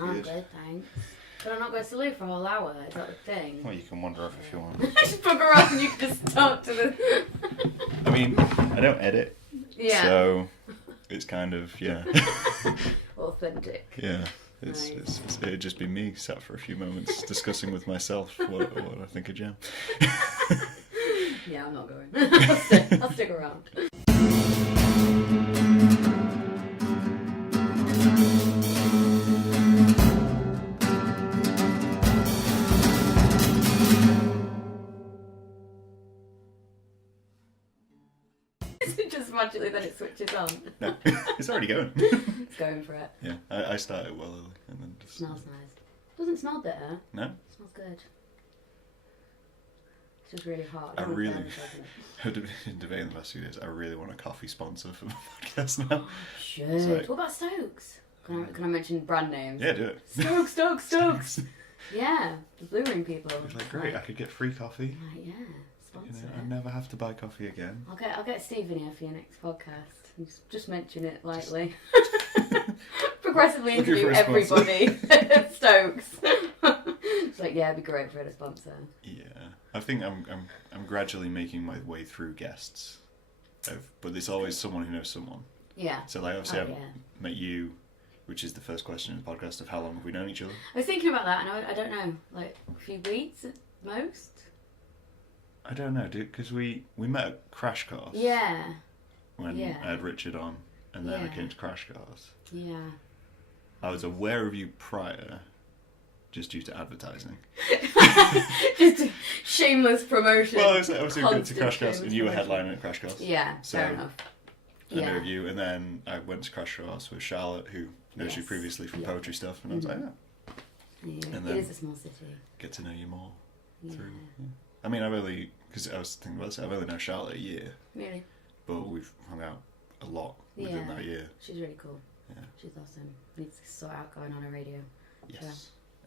I'm good, thanks. Can I not go to the loo for a whole hour? Is that the thing? Well, you can wander off if you want. Just bugger off and you can just talk to the... I mean, I don't edit. Yeah. So, it's kind of, yeah. Authentic. Yeah. It'd just be me sat for a few moments discussing with myself what I think of Gem. Yeah, I'm not going. I'll stick around. Is it just magically that it switches on? No, it's already going. It's going for it. Yeah, I started well early and then just... Smells nice. Doesn't smell bitter. No? It smells good. It's just really hot. I really, I've been debating the last few days, I really want a coffee sponsor for my podcast now. Oh, shit. Like, what about Stokes? Can I mention brand names? Yeah, do it. Stokes. Yeah, the Blue Ring people. It's like, great, I could get free coffee. Like, yeah, sponsor You know, it. I never have to buy coffee again. I'll get Stephen here for your next podcast. Just mention it lightly. Progressively interview everybody at Stokes. It's like, yeah, it'd be great for a sponsor. Yeah, I think I'm gradually making my way through guests, but there's always someone who knows someone. Yeah. So like obviously I've met you, which is the first question in the podcast of how long have we known each other? I was thinking about that, and I don't know, like a few weeks at most. I don't know, because we met at Crash Cars. Yeah. When I had Richard on, and then I came to Crash Cars. Yeah. I was aware of you prior, just due to advertising. Just shameless promotion. Well, I was going to Crash Cars, and you were promotion. headlining at Crash Cars. Yeah, so fair enough. I knew of you, and then I went to Crash Cars with Charlotte, who knows you previously from poetry stuff, and I was like, Yeah, and then it is a small city. get to know you more through. Yeah. I mean, because I was thinking about this, I've only known Charlotte a year. Really? But we've hung out a lot within that year. She's really cool. Yeah. She's awesome. Needs to sort out going on a radio. Yes. show.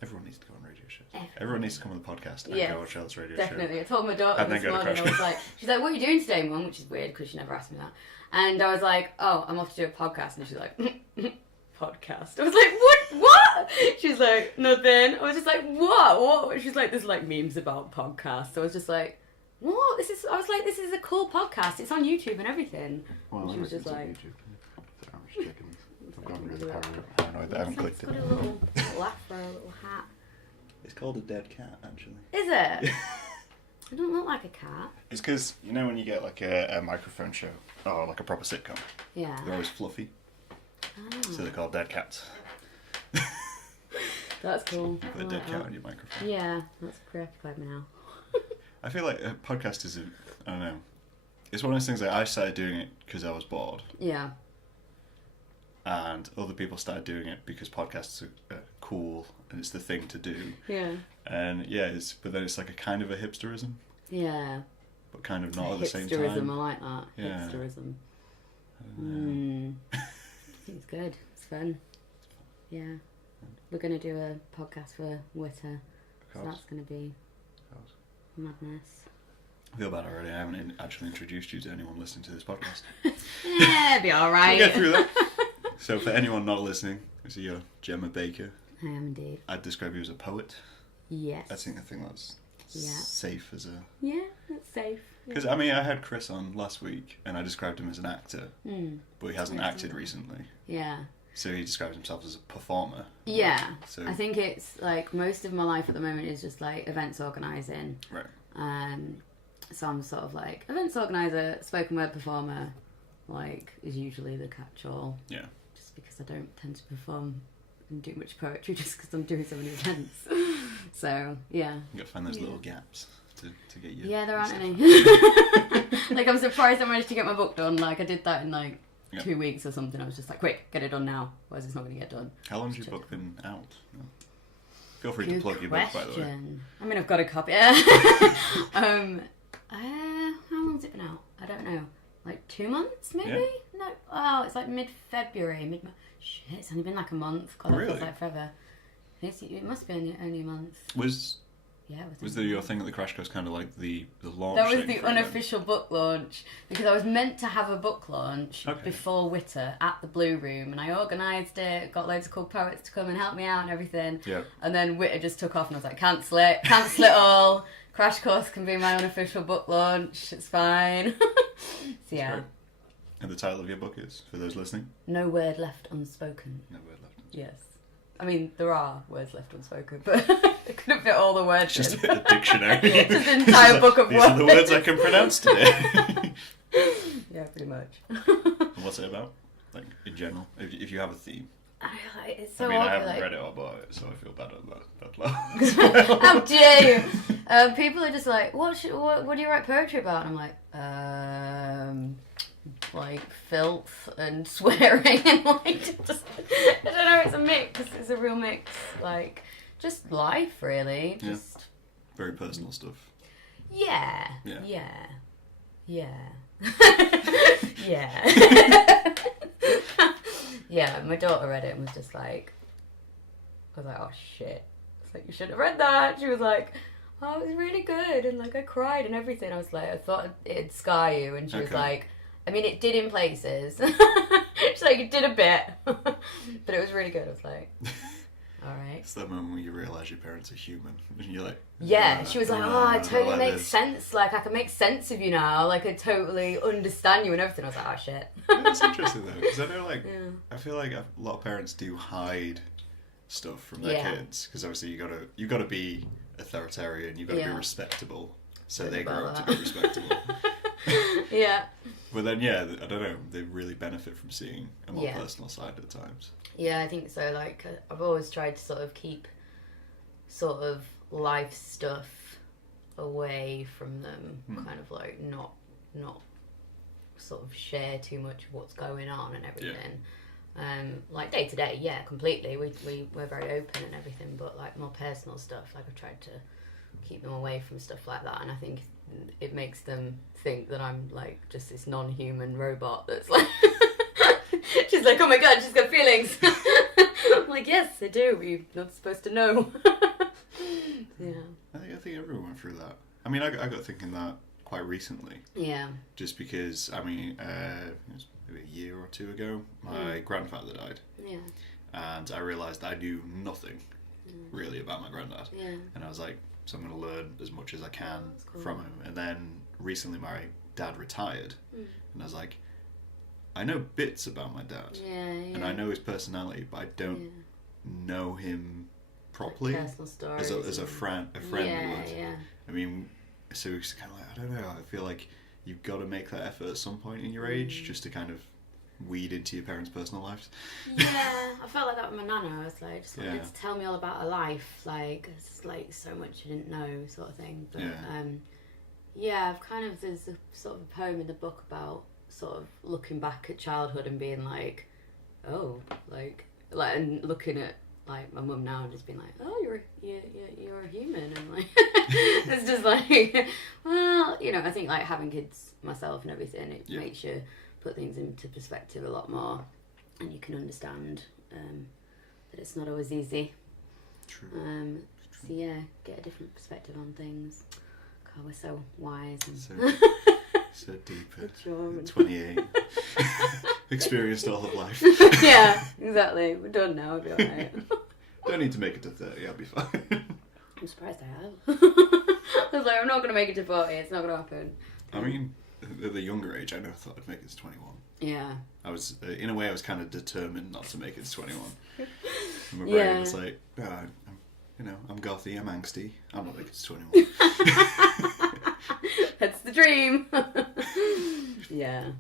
Everyone needs to go on radio shows. Everyone needs to come on the podcast and go on Charlotte's radio definitely. show. I told my daughter And then this go to morning, Crash I was like, she's like, what are you doing today, Mum? Which is weird because she never asked me that. And I was like, oh, I'm off to do a podcast. And she's like, podcast. I was like, what? She's like, nothing. I was just like, what? She's like, there's like memes about podcasts. I was just like, what? I was like, this is a cool podcast. It's on YouTube and everything. Well, and she was just like, I'm just checking. I've gone really paranoid. I haven't clicked it. It's got a little afro, a little hat. It's called a dead cat, actually. Is it? It don't look like a cat. It's because, you know when you get like a microphone show, or like a proper sitcom, Yeah. they're always fluffy, so they're called dead cats. That's cool. Put a dead cat on your microphone. Yeah, that's preoccupied me now. I feel like a podcast is, I don't know, it's one of those things that I started doing it because I was bored. Yeah. And other people started doing it because podcasts are cool and it's the thing to do. Yeah. And yeah, but then it's like a kind of a hipsterism. Yeah. But kind of not at the same Hipsterism, time. I like that. Yeah. Hipsterism. I think it's good. It's fun. Yeah. We're going to do a podcast for Witter. So that's going to be madness. I feel bad already. I haven't actually introduced you to anyone listening to this podcast. Yeah, it'll be alright. We'll get through that. So for anyone not listening, this is your Gemma Baker. I am indeed. I'd describe you as a poet. Yes. I think that's safe as a... Yeah, that's safe. Because, I mean, I had Chris on last week, and I described him as an actor, but he hasn't acted recently. Yeah. So he describes himself as a performer. Yeah. So I think it's, like, most of my life at the moment is just, like, events organising. Right. So I'm sort of, like, events organiser, spoken word performer, like, is usually the catch-all. Yeah. Just because I don't tend to perform and do much poetry just because I'm doing so many events. So, yeah. You got to find those little gaps to get you. Yeah, there aren't any. Like, I'm surprised I managed to get my book done. Like, I did that in, like, 2 weeks or something. I was just like, quick, get it done now. Otherwise it's not going to get done. How long's your book been out? No. Feel free to plug your book, by the way. I mean, I've got a copy. How long's it been out? I don't know. Like 2 months, maybe? Yeah. No. Oh, it's like mid-February. Shit, it's only been like a month. God, that Really? feels like forever. It must be only a month. yeah. Was there your thing at the Crash Course kind of like the launch? That was thing the for it then? unofficial book launch, because I was meant to have a book launch Okay. before Witter at the Blue Room, and I organised it, got loads of cool poets to come and help me out and everything. Yeah. And then Witter just took off, and I was like, cancel it all. Crash Course can be my unofficial book launch. It's fine. So yeah. Great. And the title of your book is, for those listening? No word left unspoken. No word left. Yes. I mean, there are words left unspoken, but I couldn't fit all the words Just in. a dictionary. Just an entire book of These words. are the words I can pronounce today. Yeah, pretty much. And what's it about? Like, in general? If you have a theme. It's so I mean, I awkward, haven't read it or bought it, so I feel bad at that. How dare you? People are just like, what do you write poetry about? And I'm like filth and swearing and like just I don't know. It's a mix. It's a real mix. Like just life, really. Yeah. Just Very personal stuff. yeah. Yeah. My daughter read it and was just like, I was like, oh shit. It's like, you should have read that. She was like, oh, it was really good. And like, I cried and everything. I was like, I thought it'd scar you. And she was Okay. like, I mean, it did in places. She's like, it did a bit. But it was really good. I was like, all right. It's that moment when you realise your parents are human. And you're like... Yeah, she was like, I it don't totally like makes this." sense. Like, I can make sense of you now. Like, I totally understand you and everything. I was like, oh, shit. That's interesting, though. Because I know, like, Yeah. I feel like a lot of parents do hide stuff from their Yeah. kids. Because obviously you got to be authoritarian. You got to be Yeah. respectable. So Think they grow about up to that. be respectable. Yeah. But then, yeah, I don't know. They really benefit from seeing a more Yeah. personal side at times. Yeah, I think so. Like, I've always tried to sort of keep sort of life stuff away from them, kind of like not sort of share too much of what's going on and everything. Like day to day, yeah, completely. We're very open and everything, but like more personal stuff, like I've tried to keep them away from stuff like that, and I think it makes them think that I'm like just this non-human robot that's like she's like, oh my god, she's got feelings. I'm like, yes, I do, but you're not supposed to know. Yeah. I think everyone went through that. I mean, I got thinking that quite recently. Yeah. Just because, I mean, it was maybe a year or two ago, my grandfather died. Yeah. And I realised I knew nothing really about my granddad. Yeah. And I was like, so I'm going to learn as much as I can That's cool. from him. And then recently my dad retired. And I was like, I know bits about my dad. Yeah. And I know his personality, but I don't know him properly. Like personal stories. As a friend would. Yeah. I mean, so it's kind of like, I don't know, I feel like you've got to make that effort at some point in your age just to kind of weed into your parents' personal lives. Yeah, I felt like that with my nana. I was like, just wanted Yeah. to tell me all about her life. Like, it's like so much I didn't know, sort of thing. But Yeah. I've kind of, there's a sort of a poem in the book about sort of looking back at childhood and being like, oh, like and looking at like my mum now and just being like, oh, you're a human, and like it's just like, well, you know, I think like having kids myself and everything, it makes you put things into perspective a lot more, and you can understand that it's not always easy. True. So yeah, get a different perspective on things. God, we're so wise and So deep Good job. at 28. Experienced all of life. yeah, exactly. We're done now. We'll be alright. Don't need to make it to 30, I'll be fine. I'm surprised I have. I was like, I'm not going to make it to 40. It's not going to happen. I mean, at the younger age, I never thought I'd make it to 21. Yeah. I was, in a way, I was kind of determined not to make it to 21. And my brain Yeah. was like, I'm gothy, I'm angsty, I'm not making it to 21. That's the dream. Yeah.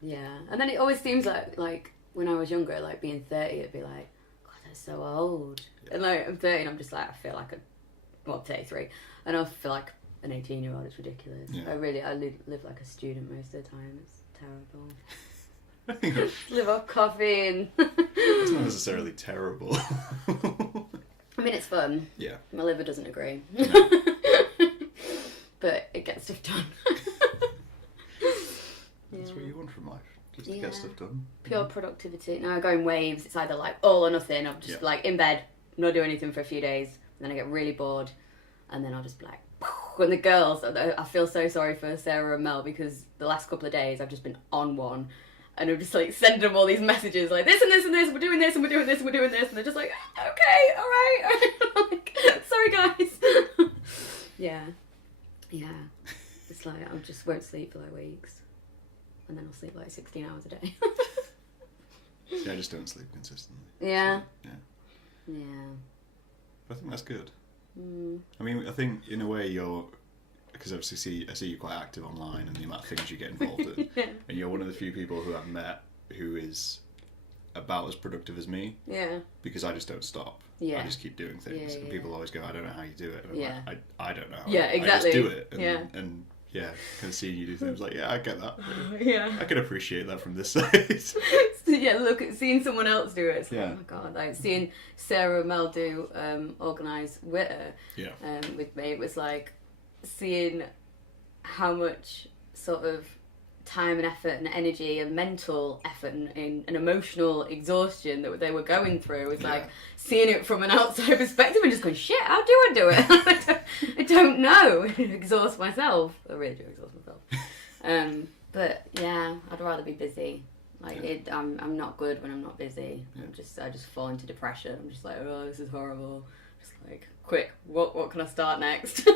Yeah. And then it always seems like when I was younger, like being 30, it'd be like, God, that's so old. Yeah. And like I'm 30 and I'm just like, I feel like I'm 33. And I feel like an 18-year-old. It's ridiculous. Yeah. I live like a student most of the time. It's terrible. I think that's Live off coffee and... not necessarily terrible. I mean, it's fun. Yeah. My liver doesn't agree. No. But it gets stuff done. That's what you want from life. Just to get stuff done. Pure productivity. Now I go in waves. It's either like all or nothing. I'm just like in bed, not do anything for a few days. And then I get really bored. and then I'll just be like, and the girls, I feel so sorry for Sarah and Mel because the last couple of days I've just been on one. And I'm just like sending them all these messages like this and this and this, we're doing this and we're doing this and we're doing this, and they're just like, okay, all right. I'm like, sorry guys. Yeah. It's like I just won't sleep for like weeks, and then I'll sleep like 16 hours a day. Yeah, I just don't sleep consistently. Yeah. So, Yeah. but I think that's good. Mm. I mean, I think in a way you're, because obviously I see you quite active online and the amount of things you get involved in. Yeah. And you're one of the few people who I've met who is about as productive as me. Yeah. Because I just don't stop. Yeah. I just keep doing things. And people always go, I don't know how you do it. And I'm Yeah. like, I don't know. Yeah, exactly. I just do it. And, Yeah. And yeah, kind of seeing you do things like, yeah, I get that. Yeah. I can appreciate that from this side. Yeah, seeing someone else do it, it's like, Yeah. oh my god, like seeing Sarah and Mel do organise Witter with me, it was like seeing how much sort of time and effort and energy and mental effort and emotional exhaustion that they were going through. It was like seeing it from an outside perspective and just going, shit, how do I do it? I don't know. Exhaust myself. I really do exhaust myself. But yeah, I'd rather be busy. Like I'm not good when I'm not busy. I just fall into depression. I'm just like, oh, this is horrible. Just like, quick, what can I start next?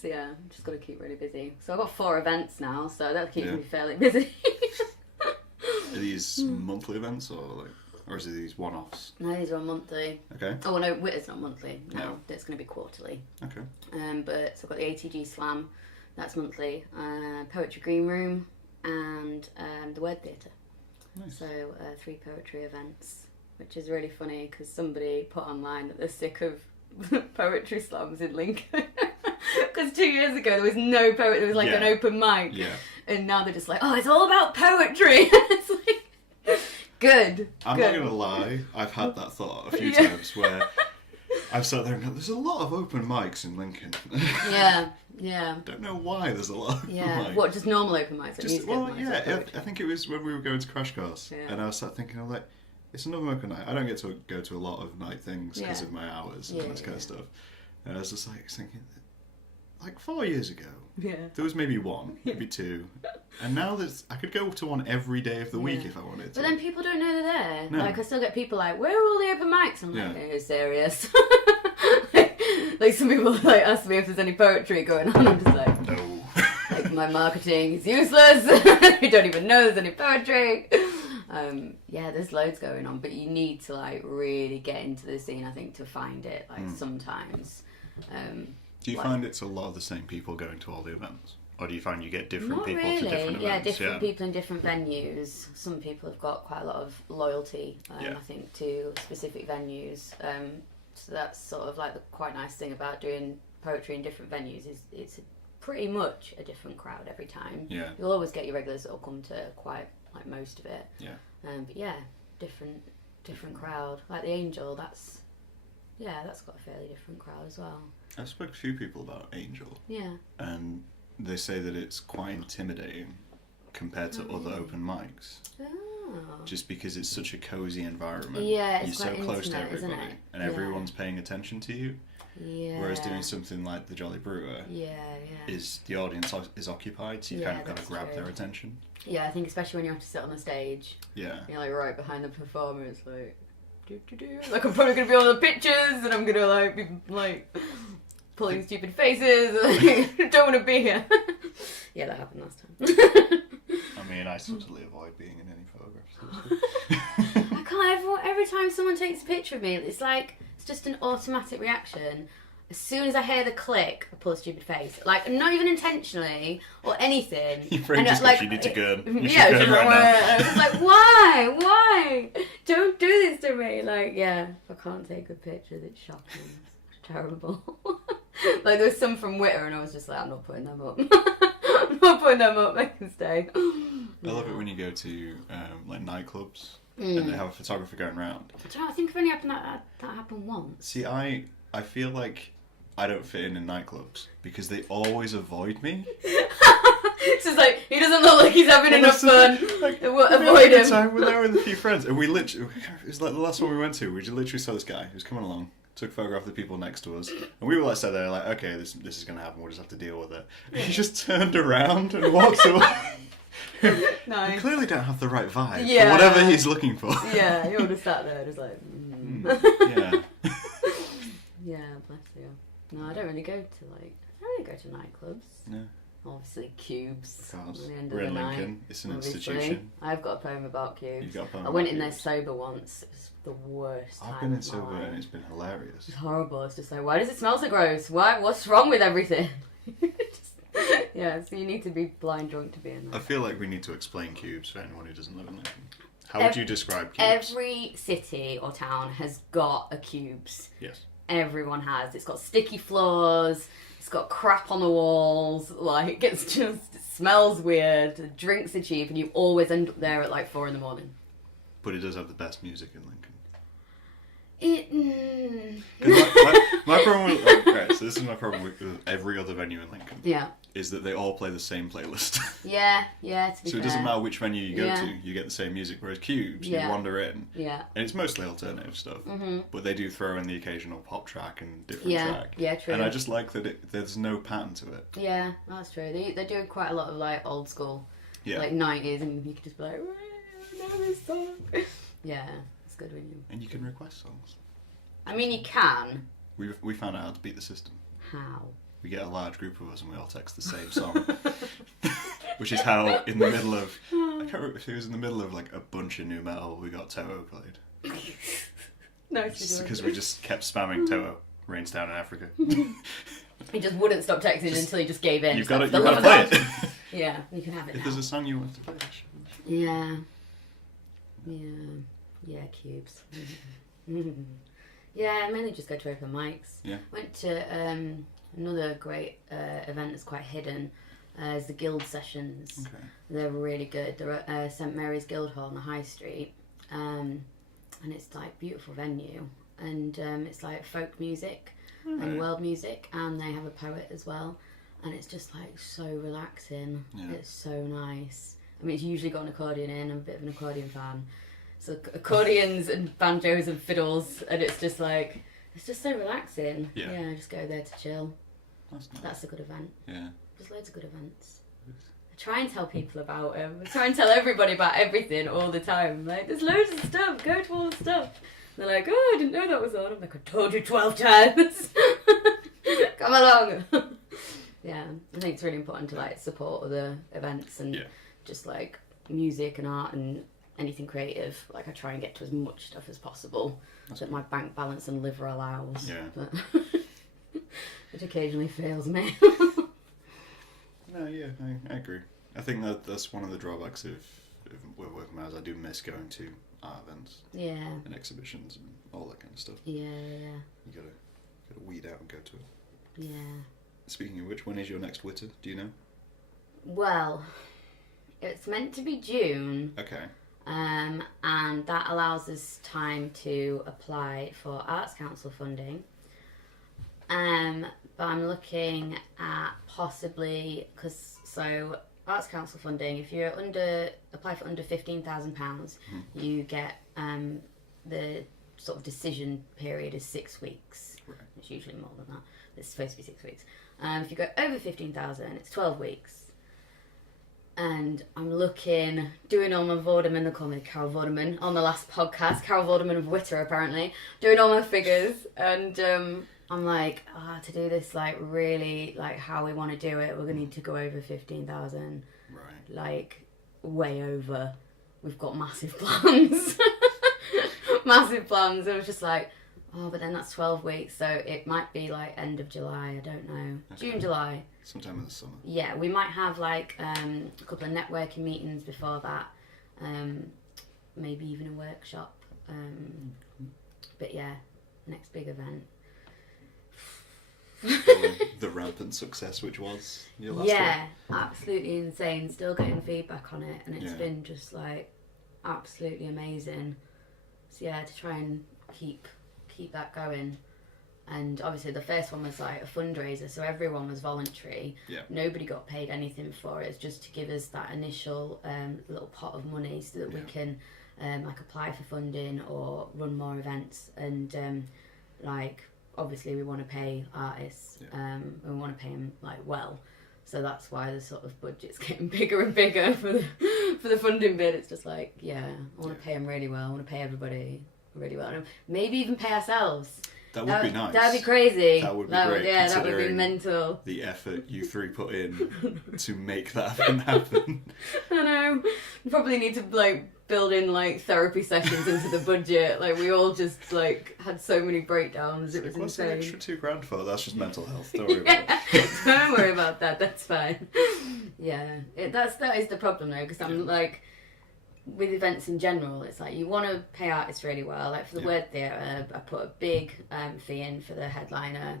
So yeah, I've just got to keep really busy. So I've got 4 events now, so that keeps me fairly busy. Are these monthly events or is it these one-offs? No, these are monthly. Okay. Oh well, no, Witter's not monthly. No, it's going to be quarterly. Okay. But so I've got the ATG Slam, that's monthly. Poetry Green Room, and the Word Theatre. Nice. So 3 poetry events, which is really funny because somebody put online that they're sick of poetry slams in Lincoln. Because 2 years ago there was no poetry, there was like an open mic. Yeah. And now they're just like, oh, it's all about poetry. It's like, good. I'm not going to lie, I've had that thought a few times where I've sat there and gone, there's a lot of open mics in Lincoln. Yeah. Don't know why there's a lot of open mics. What, just normal open mics? I think it was when we were going to Crash Course, and I was sat thinking, I'm like, it's another open night. I don't get to go to a lot of night things because of my hours and this kind of stuff. And I was just like thinking, like 4 years ago, there was maybe 1, maybe 2, and now I could go to one every day of the week if I wanted to. But then people don't know they're there. No. Like I still get people like, where are all the open mics? I'm like, are you serious? Like some people like ask me if there's any poetry going on. I'm just like, no. Like my marketing is useless. You don't even know there's any poetry. There's loads going on, but you need to like really get into the scene, I think, to find it. Like sometimes. Do you find it's a lot of the same people going to all the events? Or do you find you get different people to different events? Yeah, different people in different venues. Some people have got quite a lot of loyalty, I think, to specific venues. So that's sort of like the quite nice thing about doing poetry in different venues is it's pretty much a different crowd every time. Yeah. You'll always get your regulars that will come to quite like most of it. Yeah. But yeah, different crowd. Like the Angel, that's got a fairly different crowd as well. I've spoken to a few people about Angel. Yeah. And they say that it's quite intimidating compared to other open mics. Oh. Just because it's such a cozy environment. Yeah, it's You're so close to everybody. And everyone's paying attention to you. Yeah. Whereas doing something like the Jolly Brewer is the audience is occupied, so you kind of got to grab their attention. Yeah, I think especially when you have to sit on the stage. Yeah. You're like right behind the performer, it's like like I'm probably gonna be on the pictures and I'm gonna like be like pulling stupid faces and don't want to be here. Yeah, that happened last time. I mean, I totally avoid being in any photographs. I can't. Every time someone takes a picture of me, it's like it's just an automatic reaction. As soon as I hear the click, I pull a stupid face. Like, not even intentionally or anything. Your brain just like, you need to go. You should go right now. It's like, why? Why? Don't do this to me. Like, yeah, if I can't take good pictures, it's shocking. It's terrible. Like, there was some from Witter, and I was just like, I'm not putting them up. I'm not putting them up. They can stay. I love it when you go to, like, nightclubs, and they have a photographer going around. I think I've only had that happen once. See, I feel like I don't fit in nightclubs because they always avoid me. It's just like, he doesn't look like he's having enough fun. Like, avoid him. We're there with a few friends, and we literally, it was like the last one we went to, we just literally saw this guy who was coming along, took a photograph of the people next to us, and we were like sat there like, okay, this is going to happen, we'll just have to deal with it. And he just turned around and walked away. Nice. You clearly don't have the right vibe for whatever he's looking for. Yeah, he would have sat there just like, Yeah. Yeah, bless you. No, I don't really go to nightclubs. No. Obviously, Cubes. We're in Lincoln. It's an institution. I've got a poem about Cubes. You've got a poem I went about in there Cubes. sober once. It was the worst time. I've been in sober and it's been hilarious. It's horrible. It's just like, why does it smell so gross? What's wrong with everything? Yeah, so you need to be blind drunk to be in there. I feel like we need to explain Cubes for anyone who doesn't live in Lincoln. How would you describe Cubes? Every city or town has got a Cubes. Yes. Everyone has. It's got sticky floors. It's got crap on the walls. Like, it smells weird. The drinks are cheap, and you always end up there at like 4 a.m. But it does have the best music in Lincoln. My problem with... Right, so this is my problem with every other venue in Lincoln. Yeah. Is that they all play the same playlist. Yeah, to be fair. So it doesn't matter which venue you go to, you get the same music. Whereas Cubes, you wander in, and it's mostly alternative stuff. Mm-hmm. But they do throw in the occasional pop track and different track. Yeah, true. And I just like that there's no pattern to it. Yeah, that's true. They do quite a lot of like old school, like 90s, and you can just be like, I know this song. Yeah, it's good when you... And you can request songs. I mean, you can. We found out how to beat the system. How? We get a large group of us and we all text the same song. Which is how, in the middle of... I can't remember if it was in the middle of like a bunch of new metal, we got Toto played. Nice. Because we just kept spamming Toto, Rains Down in Africa. He just wouldn't stop texting until he just gave in. You've got to play it. Yeah, you can have it If there's a song you want to play, Yeah, Cubes. Yeah, I mainly just go to open mics. Yeah. Went to another great event that's quite hidden. Is the Guild Sessions. Okay. They're really good. They're at St Mary's Guildhall on the High Street, and it's like beautiful venue, and it's like folk music and world music, and they have a poet as well, and it's just like so relaxing. Yeah. It's so nice. I mean, it's usually got an accordion in. I'm a bit of an accordion fan. So accordions and banjos and fiddles, and it's just like, it's just so relaxing. Yeah, just go there to chill. That's nice. That's a good event. Yeah. There's loads of good events. I try and tell people about them. I try and tell everybody about everything all the time. Like, there's loads of stuff. Go to all the stuff. They're like, oh, I didn't know that was on. I'm like, I told you 12 times. Come along. Yeah, I think it's really important to like support other events and just like music and art and anything creative. Like, I try and get to as much stuff as possible that my bank balance and liver allows. Yeah. But it occasionally fails me. No, yeah, I agree. I think that's one of the drawbacks of working hours. I do miss going to art events. Yeah. And exhibitions and all that kind of stuff. Yeah. You gotta weed out and go to it. Yeah. Speaking of which, when is your next Witter? Do you know? Well, it's meant to be June. Okay. And that allows us time to apply for Arts Council funding. But I'm looking at possibly, so Arts Council funding, if you're apply for under £15,000, you get the sort of decision period is 6 weeks. Right. It's usually more than that. It's supposed to be 6 weeks. If you go over 15,000, it's 12 weeks. And I'm doing all my Vorderman, they call me Carol Vorderman on the last podcast, Carol Vorderman of Witter apparently, doing all my figures, and I'm like, to do this like really like how we want to do it, we're going to need to go over 15,000. Right. Like way over. We've got massive plans. Massive plans. It was just like, but then that's 12 weeks, so it might be like end of July, I don't know. Okay. June, July. Sometime in the summer. Yeah, we might have like a couple of networking meetings before that. Maybe even a workshop. But yeah, next big event. The rampant success which was your last one. Absolutely insane. Still getting feedback on it, and it's been just like absolutely amazing. So yeah, to try and keep that going. And obviously the first one was like a fundraiser, so everyone was voluntary. Yeah. Nobody got paid anything for it. It's just to give us that initial little pot of money so that we can like apply for funding or run more events. And like, obviously we want to pay artists, and we want to pay them, like, well. So that's why the sort of budget's getting bigger and bigger for the funding bit. It's just like, I want to pay them really well. I want to pay everybody really well. And maybe even pay ourselves. That would be nice. That'd be crazy. That would be great. Yeah, that would be mental. The effort you three put in to make that happen. I know. We probably need to, like, build in, like, therapy sessions into the budget. Like, we all just, like, had so many breakdowns. It was What's insane. What's the extra $2,000 for? That's just mental health. Don't worry about it. Don't worry about that. That's fine. Yeah. That is the problem, though, because I'm, like, with events in general, it's like you want to pay artists really well. Like, for the Word Theatre, I put a big fee in for the headliner.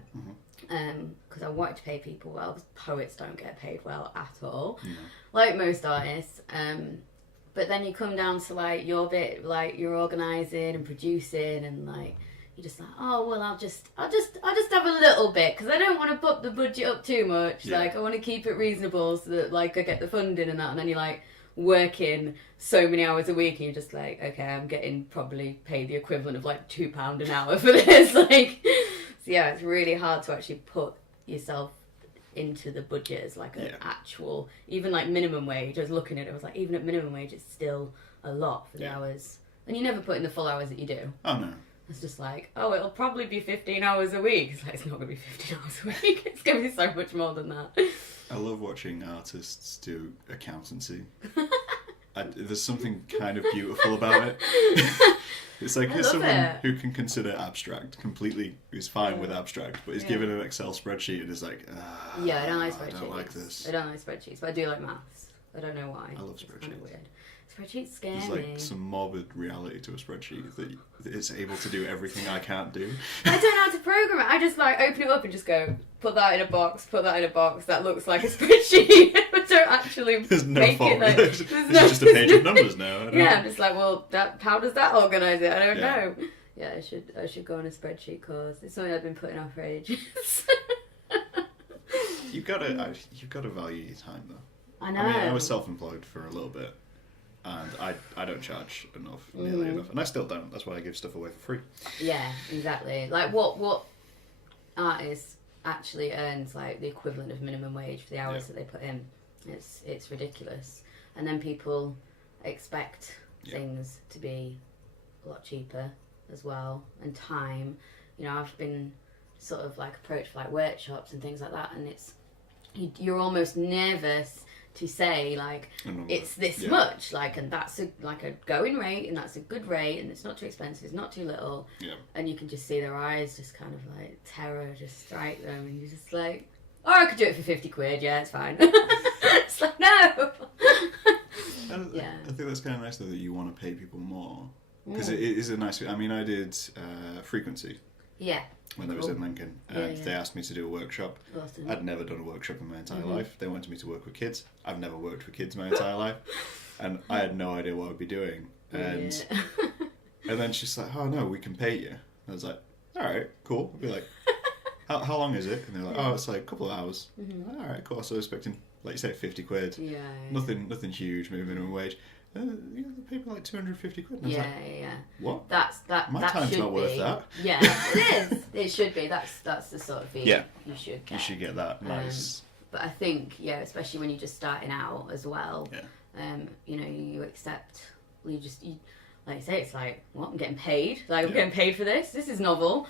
Because I wanted to pay people well, because poets don't get paid well at all, like most artists. But then you come down to, like, your bit, like, you're organising and producing, and, like, you're just like, oh, well, I'll just have a little bit, because I don't want to put the budget up too much. Like, I want to keep it reasonable so that, like, I get the funding and that. And then you're like working so many hours a week, and you're just like, okay, I'm getting probably paid the equivalent of, like, £2 an hour for this. Like, so yeah, it's really hard to actually put yourself into the budget as, like, an actual, even, like, minimum wage. I was looking at it, I was like, even at minimum wage, it's still a lot for the hours. And you never put in the full hours that you do. Oh, no. It's just like, oh, it'll probably be 15 hours a week. It's like, it's not going to be 15 hours a week. It's going to be so much more than that. I love watching artists do accountancy. There's something kind of beautiful about it. It's like someone who can consider abstract completely is fine with abstract, but is given an Excel spreadsheet and is like, I don't like spreadsheets. I don't like this. I don't like spreadsheets, but I do like maths. I don't know why. I love spreadsheets. It's kind of weird. Spreadsheets scare There's, me. like, some morbid reality to a spreadsheet that it's able to do everything I can't do. I don't know how to program it. I just, like, open it up and just go, put that in a box, that looks like a spreadsheet. I don't actually There's no make fault it like... with it. It's just a page of numbers now. I'm just like, well, how does that organise it? I don't know. Yeah, I should go on a spreadsheet course. It's something I've been putting off for ages. You've got to value your time, though. I know. I mean, I was self-employed for a little bit, and I don't charge nearly enough, and I still don't. That's why I give stuff away for free. Yeah, exactly. Like, what artist actually earns, like, the equivalent of minimum wage for the hours that they put in? It's ridiculous. And then people expect things to be a lot cheaper as well, and time. You know, I've been sort of, like, approached for, like, workshops and things like that, and you're almost nervous to say, like, it's this much, like, and that's a going rate, and that's a good rate, and it's not too expensive, it's not too little, and you can just see their eyes just kind of, like, terror just strike them, and you're just like, oh, I could do it for 50 quid, yeah, it's fine. It's like, no. And I think that's kind of nice, though, that you want to pay people more, because it is a nice, I mean, I did Frequency. Yeah. When I was in Lincoln, and they asked me to do a workshop. Awesome. I'd never done a workshop in my entire life. They wanted me to work with kids. I've never worked with kids my entire life, and I had no idea what I'd be doing. And and then she's like, "Oh no, we can pay you." And I was like, "All right, cool." I'd be like, "How long is it?" And they're like, "Oh, it's like a couple of hours." All right, cool. So I was expecting, like you say, 50 quid. Yeah. Nothing huge, maybe minimum wage. They pay me like 250 quid. And I was like, what? My time's not worth that. Yeah, it is. It should be. That's the sort of fee you should get. You should get that. Nice. But I think, especially when you're just starting out as well. Yeah. You know, you accept. You like you say, it's like, what? I'm getting paid. Like, I'm getting paid for this. This is novel.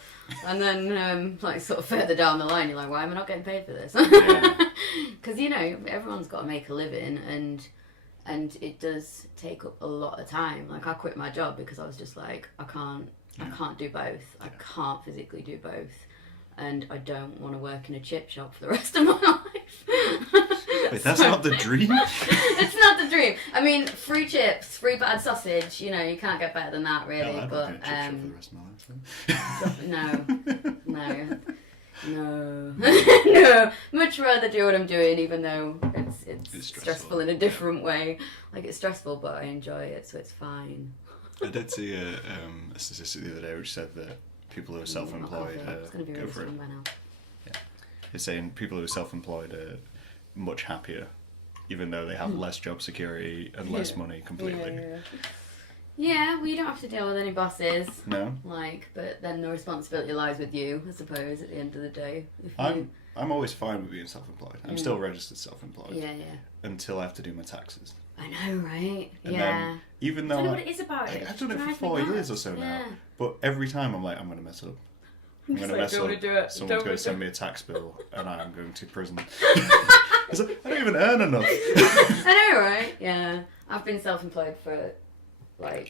And then, like, sort of further down the line, you're like, why am I not getting paid for this? Because you know, everyone's got to make a living, and it does take up a lot of time. Like, I quit my job because I was just like, I can't do both. I can't physically do both. And I don't want to work in a chip shop for the rest of my life. Wait, that's not the dream? It's not the dream. I mean, free chips, free bad sausage, you know, you can't get better than that, really. I'd but work in a chip shop for the rest of my life. No. No. Much rather do what I'm doing, even though it's stressful in a different way. Like, it's stressful, but I enjoy it, so it's fine. I did see a statistic the other day which said that people who are self-employed go for it. Yeah. It's saying people who are self-employed are much happier, even though they have less job security and less money completely. Yeah, well, you don't have to deal with any bosses. No. But then the responsibility lies with you, I suppose, at the end of the day. I'm always fine with being self-employed. I'm still registered self-employed. Yeah. Until I have to do my taxes. I know, right? And then, even though I don't know what it is about it. I've done it for 4 years or so now. But every time I'm like, I'm going to mess up. I'm going to mess up. Someone's going to send me a tax bill and I'm going to prison. I don't even earn enough. I know, right? Yeah. I've been self-employed for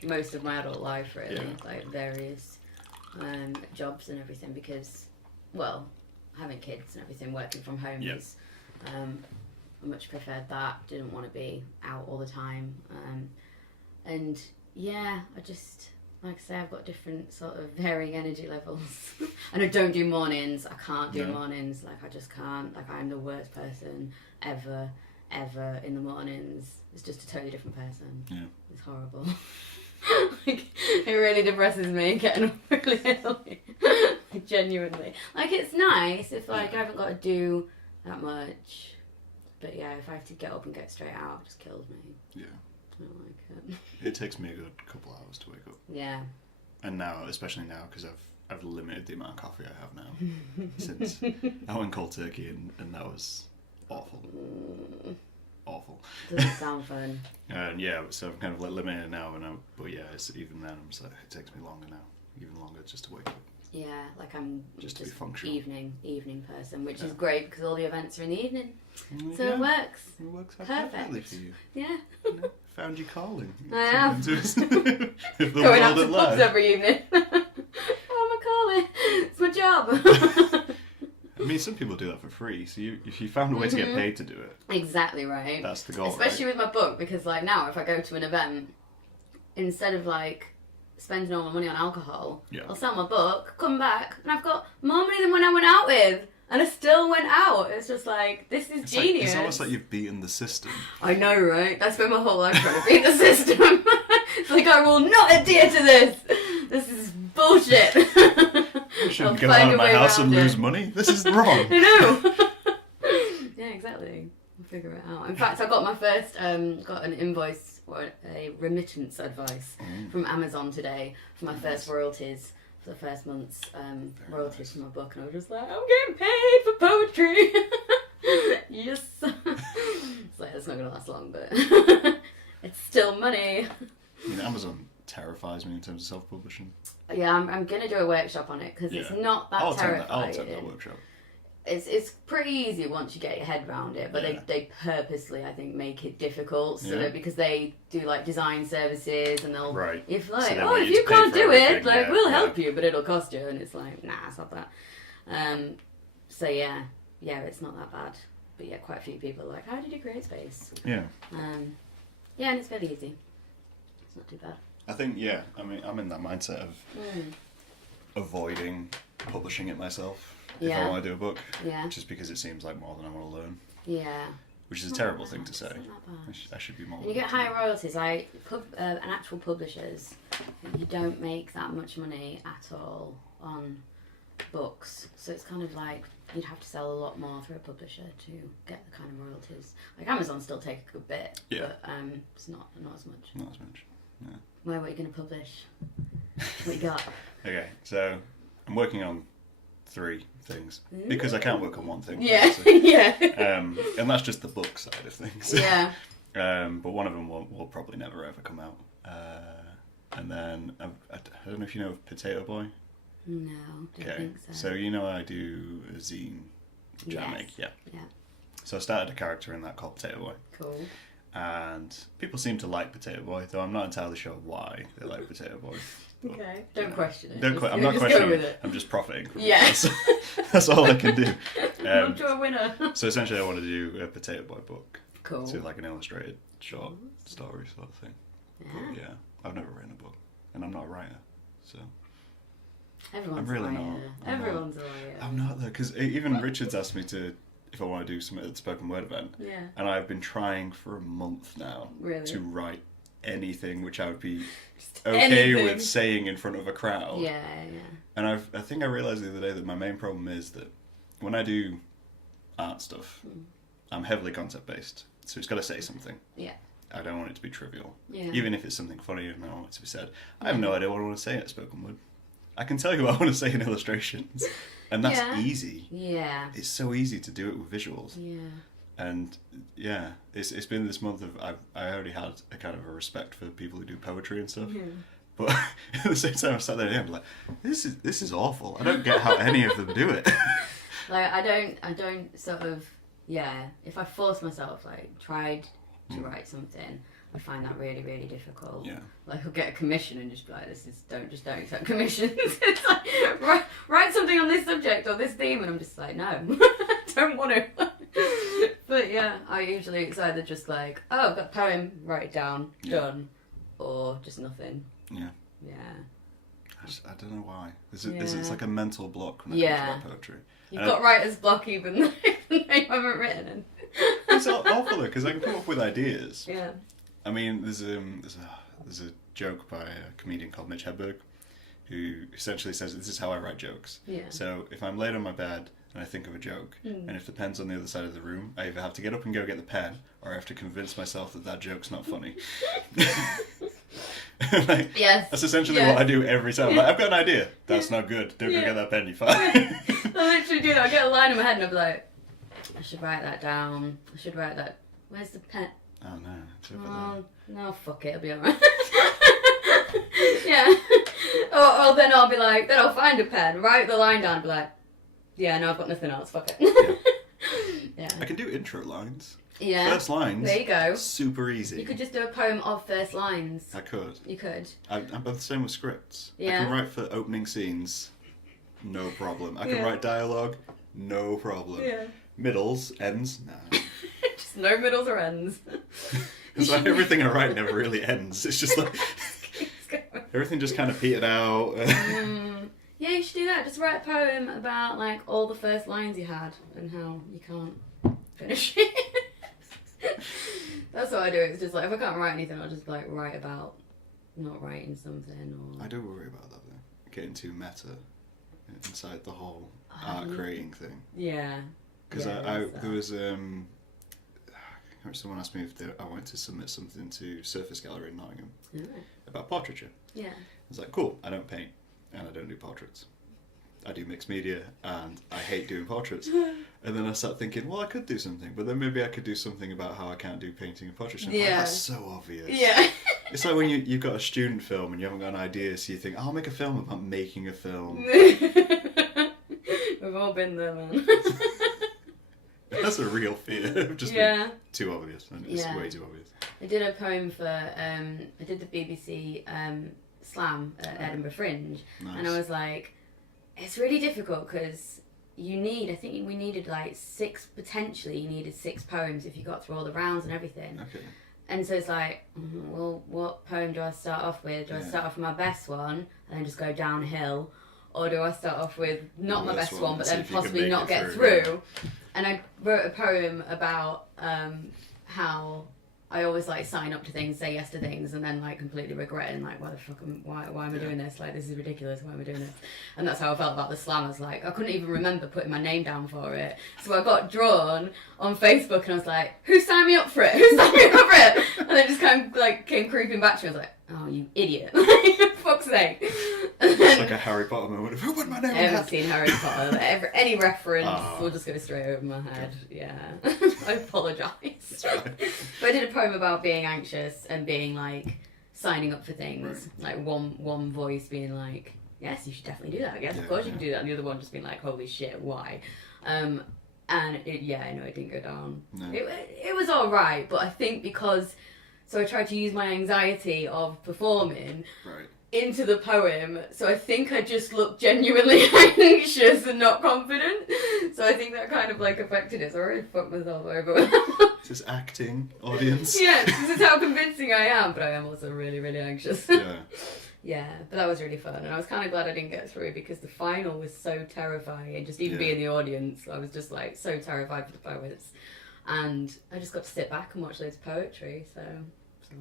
most of my adult life, really. Yeah. Various jobs and everything because, well, having kids and everything, working from home is... I much preferred that. Didn't want to be out all the time. And yeah, I just, like I say, I've got different sort of varying energy levels. And I don't do mornings. I can't do mornings. I just can't. I'm the worst person ever in the mornings. It's just a totally different person. Yeah. It's horrible. It really depresses me getting up really early. Genuinely. It's nice if I haven't got to do that much. But yeah, if I have to get up and get straight out, it just kills me. Yeah. I don't like it. It takes me a good couple hours to wake up. Yeah. And now, especially now, because I've limited the amount of coffee I have now. Since I went cold turkey and that was awful. Awful. Doesn't sound fun. And yeah, so I'm kind of limited it now. But yeah, even then, I'm just it takes me longer now. Even longer just to wake up. Yeah, I'm just to be functional. Evening person, which is great because all the events are in the evening. So yeah. It works. It works out perfectly perfectly for you. Yeah. Found your calling. I am. Going out to pubs every evening. Oh, my calling. It's my job. I mean, some people do that for free. So if you found a way to get paid to do it. Exactly right. That's the goal, especially with my book, because now if I go to an event, instead of spending all my money on alcohol, I'll sell my book, come back, and I've got more money than when I went out with. And I still went out. It's just this is genius. It's almost like you've beaten the system. I know, right? I spent my whole life trying to beat the system. It's I will not adhere to this. This is bullshit. I shouldn't go out of my house and lose money. This is wrong. I know. Yeah, exactly. I'll figure it out. In fact, I got my first, got an invoice or a remittance advice from Amazon today for my first royalties. For the first month's royalties from my book, and I was just I'm getting paid for poetry. Yes. It's it's not going to last long, but it's still money. I mean, Amazon terrifies me in terms of self-publishing. Yeah, I'm going to do a workshop on it, because it's not that terrifying. I'll attend that workshop. It's pretty easy once you get your head around it, but they purposely, I think, make it difficult so that because they do design services and they'll if if you can't do it, we'll help you, but it'll cost you, and it's nah, it's not that. So yeah, it's not that bad, but quite a few people are how did you create space? Yeah. And it's fairly easy. It's not too bad. I think I mean I'm in that mindset of avoiding publishing it myself. If I want to do a book, just because it seems like more than I want to learn. Yeah. Which is a terrible thing to say. I should be more. You get higher royalties. An actual publishers, you don't make that much money at all on books. So it's kind of you'd have to sell a lot more through a publisher to get the kind of royalties. Amazon still take a good bit, but it's not as much. Not as much. Yeah. What are you going to publish? What you got? Okay, so I'm working on 3 things because I can't work on one thing. Yeah, and that's just the book side of things. Yeah. But one of them will probably never ever come out. And then I don't know if you know of Potato Boy. No, don't think so. So I do a zine jam make. Yeah. So I started a character in that called Potato Boy. Cool. And people seem to like Potato Boy, though I'm not entirely sure why they like Potato Boy. But, okay. Don't question it. I'm not questioning it. I'm just profiting from it. That's all I can do. I'm to a winner. So essentially I want to do a Potato Boy book. Cool. So an illustrated short story sort of thing. Yeah. But I've never written a book. And I'm not a writer. So Everyone's I'm really a writer. not. Everyone's a writer. I'm not though, because even Richard's asked me if I want to do something at the spoken word event. Yeah. And I've been trying for a month now to write anything which I would be okay with saying in front of a crowd. Yeah. And I think I realised the other day that my main problem is that when I do art stuff, I'm heavily concept based, so it's got to say something. Yeah. I don't want it to be trivial. Yeah. Even if it's something funny and I want it to be said. I have no idea what I want to say in spoken word. I can tell you what I want to say in illustrations. And that's easy. Yeah. It's so easy to do it with visuals. Yeah. And yeah, it's been this month of I already had a kind of a respect for people who do poetry and stuff. Mm-hmm. But at the same time I sat there and I'm like, this is awful. I don't get how any of them do it. Like I don't sort of if I force myself, like tried to write something, I find that really, really difficult. Yeah. Like I'll get a commission and just be like, don't accept commissions. It's like write something on this subject or this theme, and I'm just like, no, don't want to. But yeah, it's either just like, oh, I've got a poem, write it down, done, or just nothing. Yeah. Yeah. I don't know why. It's like a mental block when it comes to poetry. You've got writer's block even though you haven't written it. It's awful though, because I can come up with ideas. Yeah. I mean, there's a joke by a comedian called Mitch Hedberg, who essentially says, this is how I write jokes. Yeah. So if I'm laid on my bed and I think of a joke, and if the pen's on the other side of the room, I either have to get up and go get the pen, or I have to convince myself that joke's not funny. Like, yes. That's essentially what I do every time. Like, I've got an idea. That's not good. Don't go get that pen, you fine. I literally do that. I get a line in my head and I'll be like, I should write that down. I should write that. Where's the pen? Oh no, it's over there. No, fuck it, it'll be alright. Yeah. Or then I'll be like, then I'll find a pen, write the line down and be like, yeah, no, I've got nothing else, fuck it. Yeah. I can do intro lines. Yeah. First lines. There you go. Super easy. You could just do a poem of first lines. I could. You could. I'm the same with scripts. Yeah. I can write for opening scenes, no problem. I can write dialogue, no problem. Yeah. Middles, ends, no. Just no middles or ends. It's like everything I write never really ends. It's just like everything just kind of petered out. Yeah, you should do that. Just write a poem about like all the first lines you had and how you can't finish it. That's what I do. It's just like if I can't write anything, I'll just like write about not writing something. Or I do worry about that though. Getting too meta inside the whole art creating thing. Yeah. Because there was someone asked me if I wanted to submit something to Surface Gallery in Nottingham about portraiture. Yeah. I was like, cool. I don't paint and I don't do portraits. I do mixed media and I hate doing portraits. And then I started thinking, well, I could do something, but then maybe I could do something about how I can't do painting and portraiture. Yeah. Like, that's so obvious. Yeah. It's like when you've got a student film and you haven't got an idea, so you think, I'll make a film about making a film. We've all been there, man. That's a real fear of just being too obvious. And it's way too obvious. I did a poem for, I did the BBC Slam at Edinburgh Fringe. Nice. And I was like, it's really difficult because I think we needed like 6 poems if you got through all the rounds and everything. Okay. And so it's like, well, what poem do I start off with? Do I start off with my best one and then just go downhill? Or do I start off with not my best one but then possibly not get through? And I wrote a poem about how I always like sign up to things, say yes to things, and then like completely regretting like why am I doing this? Like this is ridiculous. Why am I doing this? And that's how I felt about the slam. I was like I couldn't even remember putting my name down for it. So I got drawn on Facebook and I was like, who signed me up for it? Who signed me up for it? And then just kind of like came creeping back to me. I was like, oh you idiot! For fuck's sake. It's like a Harry Potter moment. Who put my name on that? I haven't seen Harry Potter. Any reference will just go straight over my head. Yeah. I apologise. But I did a poem about being anxious and being like signing up for things. Right. Like one voice being like, yes, you should definitely do that. Yes, of course you can do that. And the other one just being like, holy shit, why? And it didn't go down. No. It was alright, but I think so I tried to use my anxiety of performing into the poem, so I think I just looked genuinely anxious and not confident, so I think that kind of like affected it, so I really fucked myself over. This acting, audience. Yeah, this is how convincing I am, but I am also really, really anxious. Yeah, but that was really fun, and I was kind of glad I didn't get through because the final was so terrifying, and just even being in the audience, I was just like so terrified for the poets, and I just got to sit back and watch loads of poetry, so...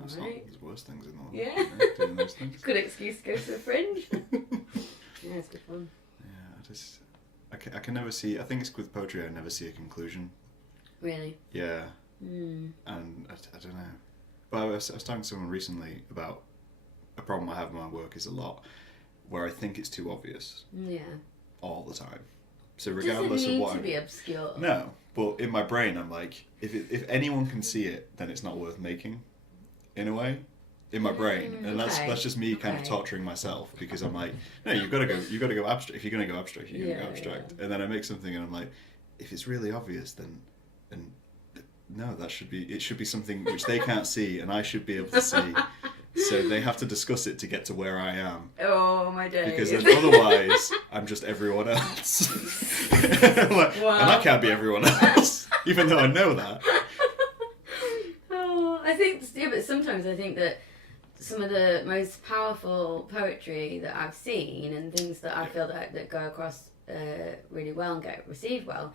That's not the worst things in the world. Yeah. Doing those things. Good excuse to go to the Fringe. Yeah, it's good fun. Yeah, I can never see, I think it's with poetry, I never see a conclusion. Really? Yeah. And I don't know. But I was talking to someone recently about a problem I have in my work is a lot where I think it's too obvious. Yeah. All the time. So regardless of what. It doesn't need to be obscure. No, but in my brain I'm like, if anyone can see it, then it's not worth making. In a way. In my brain, and that's just me kind of torturing myself because I'm like, no, you've got to go abstract. If you're going to go abstract, you're going to go abstract. And then I make something, and I'm like, if it's really obvious, then no, it should be something which they can't see, and I should be able to see. So they have to discuss it to get to where I am. Oh my days! Because then otherwise, I'm just everyone else, like, wow. And I can't be everyone else, even though I know that. Oh, I think, but sometimes I think that some of the most powerful poetry that I've seen and things that I feel that go across really well and get received well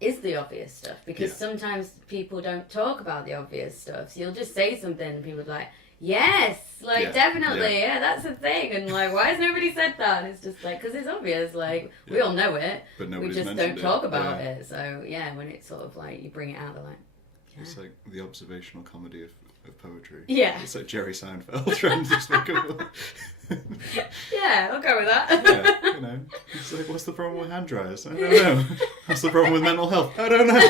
is the obvious stuff, because sometimes people don't talk about the obvious stuff, so you'll just say something and people are like, yes, like definitely, that's a thing, and like, why has nobody said that? And it's just like, because it's obvious, like we all know it, but we just don't talk about it. So when it's sort of like you bring it out, they're like, it's like the observational comedy of poetry. Yeah. It's like Jerry Seinfeld trying to just make it. Yeah, I'll go with that. Yeah, it's like, what's the problem with hand dryers? I don't know. What's the problem with mental health? I don't know.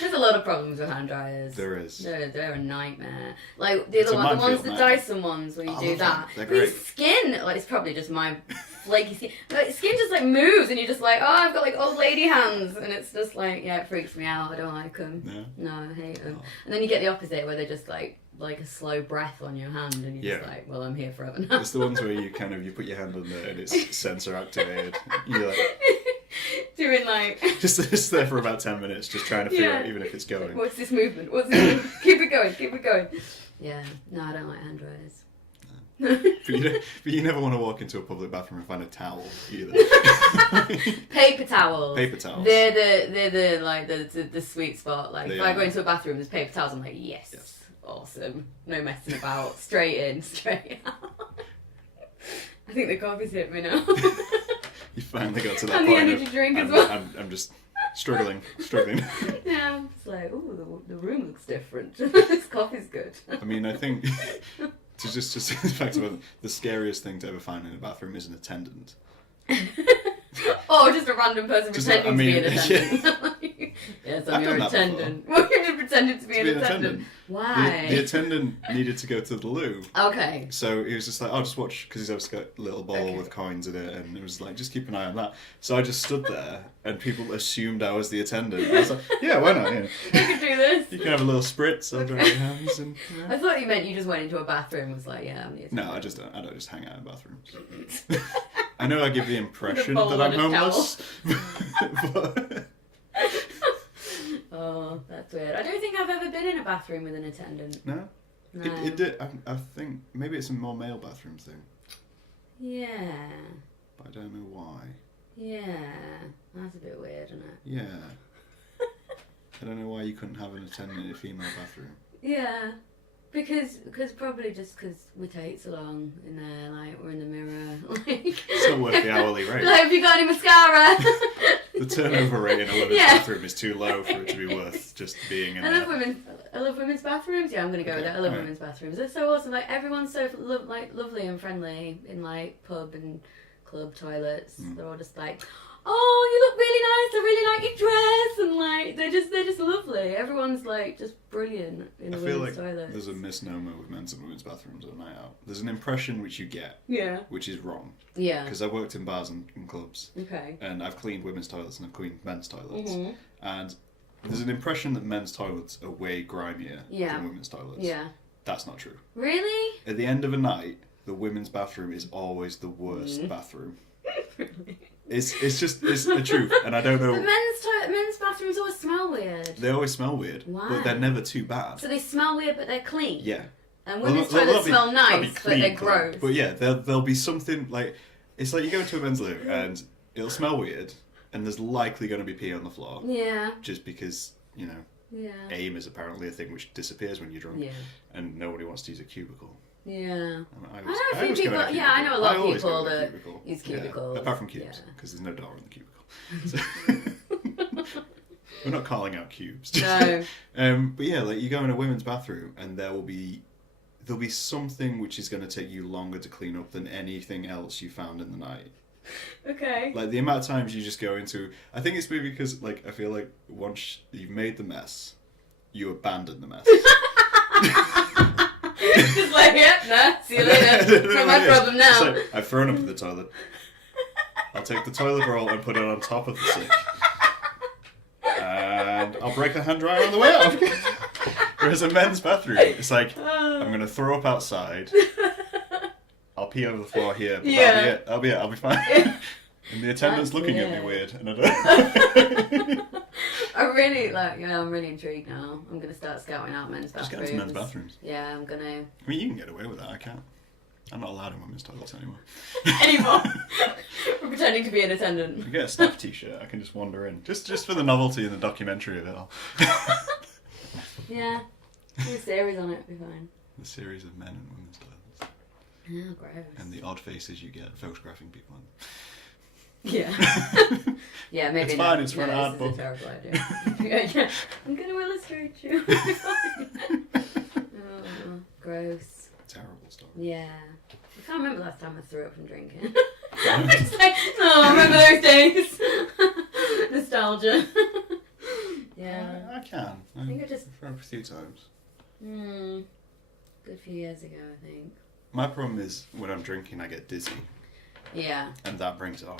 There's a lot of problems with hand dryers. There is. They're a nightmare. Like the ones, the Dyson ones, where you do that. They're great. Your skin, like, it's probably just my flaky skin. Like, skin just like moves, and you're just like, oh, I've got like old lady hands, and it's just like, it freaks me out. I don't like them. No, I hate them. And then you get the opposite, where they're just like a slow breath on your hand, and you're just like, well, I'm here forever now. It's the ones where you put your hand on there and it's sensor activated. You're like doing like just there for about 10 minutes, just trying to figure out even if it's going. What's this movement? Keep it going. Yeah, no, I don't like hand dryers. But you never want to walk into a public bathroom and find a towel either. Paper towels. They're the sweet spot. Like if I go into a bathroom, there's paper towels. I'm like, yes. Awesome. No messing about. Straight in, straight out. I think the coffee's hit me now. You finally got to that and point. And the energy drink as well. I'm just struggling. Yeah, it's like, ooh, the room looks different. This coffee's good. I mean, I think to just the fact about the scariest thing to ever find in a bathroom is an attendant. Or just a random person pretending to be an attendant. Yes, I'm your attendant. Well, you're just pretending to be an attendant. Why? The attendant needed to go to the loo. Okay. So he was just like, I'll just watch, because he's obviously got a little bowl with coins in it, and it was like, just keep an eye on that. So I just stood there, and people assumed I was the attendant. And I was like, yeah, why not? Yeah. You can do this. You can have a little spritz under your hands. And, I thought you meant you just went into a bathroom and was like, yeah, I'm the attendant. No, I don't just hang out in bathrooms. I know I give the impression that I'm homeless. But... Oh, that's weird. I don't think I've ever been in a bathroom with an attendant. No? It did. I think maybe it's a more male bathroom thing. Yeah. But I don't know why. Yeah. That's a bit weird, isn't it? Yeah. I don't know why you couldn't have an attendant in a female bathroom. Yeah. Because probably just because we take so long in there, like, we're in the mirror, like... It's not worth the hourly rate. Like, have you got any mascara? The turnover rate in a women's bathroom is too low for it to be worth just being in there. I love women's bathrooms. Yeah, I'm going to go with that. I love women's bathrooms. They're so awesome. Like, everyone's so, lovely and friendly in, like, pub and club toilets. They're all just like... Oh, you look really nice. I really like your dress, and like they're just lovely. Everyone's like just brilliant in the women's toilets. I feel like there's a misnomer with men's and women's bathrooms on a night out. There's an impression which you get, which is wrong. Yeah. Because I worked in bars and clubs. Okay. And I've cleaned women's toilets and I've cleaned men's toilets, and there's an impression that men's toilets are way grimier than women's toilets. Yeah. That's not true. Really? At the end of a night, the women's bathroom is always the worst bathroom. Really? It's the truth, and I don't know. But men's bathrooms always smell weird. They always smell weird. Why? But they're never too bad. So they smell weird, but they're clean. Yeah. And women's toilets smell nice, but they're gross. But yeah, there'll be something like, it's like you go into a men's loo and it'll smell weird, and there's likely going to be pee on the floor. Yeah. Just because, you know. Yeah. AIM is apparently a thing which disappears when you're drunk. Yeah. And nobody wants to use a cubicle. Yeah. I know a few people. Yeah, I know a lot of people that use cubicles. Yeah. Apart from cubes, because there's no door in the cubicle. So. We're not calling out cubes. No. But yeah, like you go in a women's bathroom and there'll be something which is going to take you longer to clean up than anything else you found in the night. Okay. Like the amount of times you just go into, I think it's maybe because like I feel like once you've made the mess, you abandon the mess. Just like, yeah, nah, see you later. It's not my problem now. So I've thrown up in the toilet. I'll take the toilet roll and put it on top of the sink. And I'll break the hand dryer on the way out. Whereas a men's bathroom, it's like, I'm going to throw up outside. I'll pee over the floor here, but that'll be it. I'll be fine. And the attendant's looking at me weird. And I don't... I'm really intrigued now. I'm going to start scouting out men's bathrooms. Just get into men's bathrooms. Yeah, I'm going to... I mean, you can get away with that. I can't. I'm not allowed in women's toilets anymore. We're pretending to be an attendant. If I get a staff t-shirt, I can just wander in. Just for the novelty and the documentary of it all. Yeah. Do a series on it, it'll be fine. The series of men in women's toilets. Oh, gross. And the odd faces you get photographing people in. Yeah. Yeah, maybe it's fine, it's for an art book. This is a terrible idea. Yeah. I'm going to illustrate you. Oh, gross. Terrible story. Yeah. I can't remember last time I threw up from drinking. I'm just like, oh, I remember those days. Nostalgia. Yeah. I can. I think I just... threw up a few times. Good few years ago, I think. My problem is when I'm drinking, I get dizzy. Yeah. And that brings it on.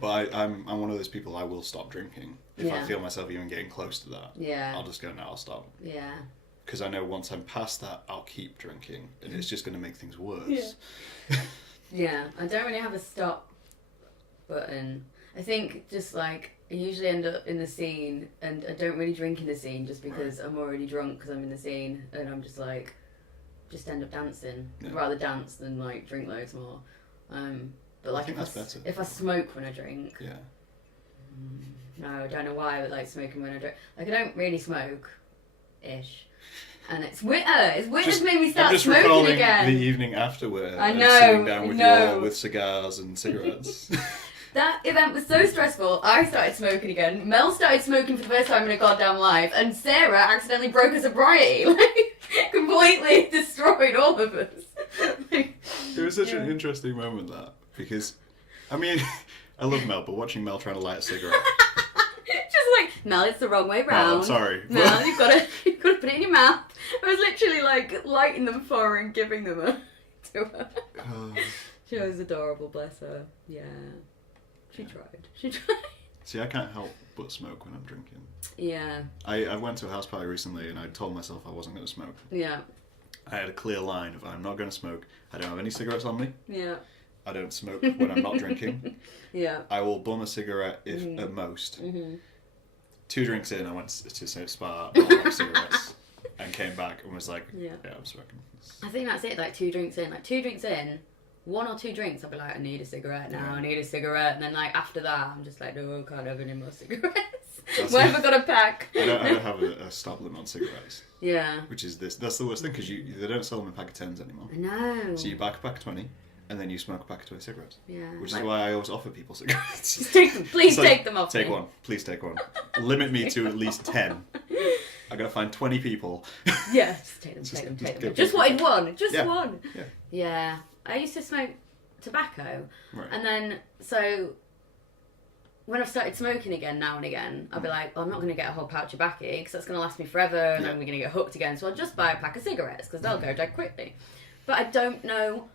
But I'm one of those people, I will stop drinking. If I feel myself even getting close to that, I'll just go, no, I'll stop. Yeah. Because I know once I'm past that, I'll keep drinking. And it's just going to make things worse. Yeah. I don't really have a stop button. I think just like, I usually end up in the scene and I don't really drink in the scene just because I'm already drunk because I'm in the scene and I'm just like, just end up dancing. I'd rather dance than like drink loads more. But like if I smoke when I drink, no, I don't know why, but like smoking when I drink, like I don't really smoke, ish, and it's weird. It's weird. Just made me start smoking again. The evening afterward, I know, sitting down with you all with cigars and cigarettes. That event was so stressful. I started smoking again. Mel started smoking for the first time in her goddamn life, and Sarah accidentally broke her sobriety. Like, completely destroyed all of us. It was such an interesting moment, that, because, I mean, I love Mel, but watching Mel trying to light a cigarette. Just like, Mel, it's the wrong way round. No, I'm sorry. Mel, you've got to put it in your mouth. I was literally like lighting them for her and giving them to her. She was adorable, bless her. Yeah. She tried. See, I can't help but smoke when I'm drinking. Yeah. I went to a house party recently and I told myself I wasn't going to smoke. Yeah. I had a clear line of I'm not going to smoke. I don't have any cigarettes on me. Yeah. I don't smoke when I'm not drinking. Yeah. I will bum a cigarette if at most. 2 drinks in, I went to say Spa, bought cigarettes, and came back and was like, yeah, I'm smoking. I think that's it, like 2 drinks in. Like 2 drinks in, 1 or 2 drinks, I'll be like, I need a cigarette now, I need a cigarette. And then like after that, I'm just like, no, I can't have any more cigarettes. Where have I got a pack? I don't have a stop limit on cigarettes. Yeah. Which is this. That's the worst thing, because they don't sell them in pack of 10s anymore. I know. So you buy a pack of 20, and then you smoke a pack of 20 cigarettes. Yeah. Which is why I always offer people cigarettes. Just take them. Please take them off Take one. Please take one. Limit me to at least 10. I gotta find 20 people. Yeah, just take them, take them. Just wanted one. Just one. Yeah. Yeah. I used to smoke tobacco. Right. And then, so, when I've started smoking again now and again, I'll be like, well, I'm not going to get a whole pouch of baccy because that's going to last me forever and I'm going to get hooked again. So I'll just buy a pack of cigarettes because they'll go dead quickly. But I don't know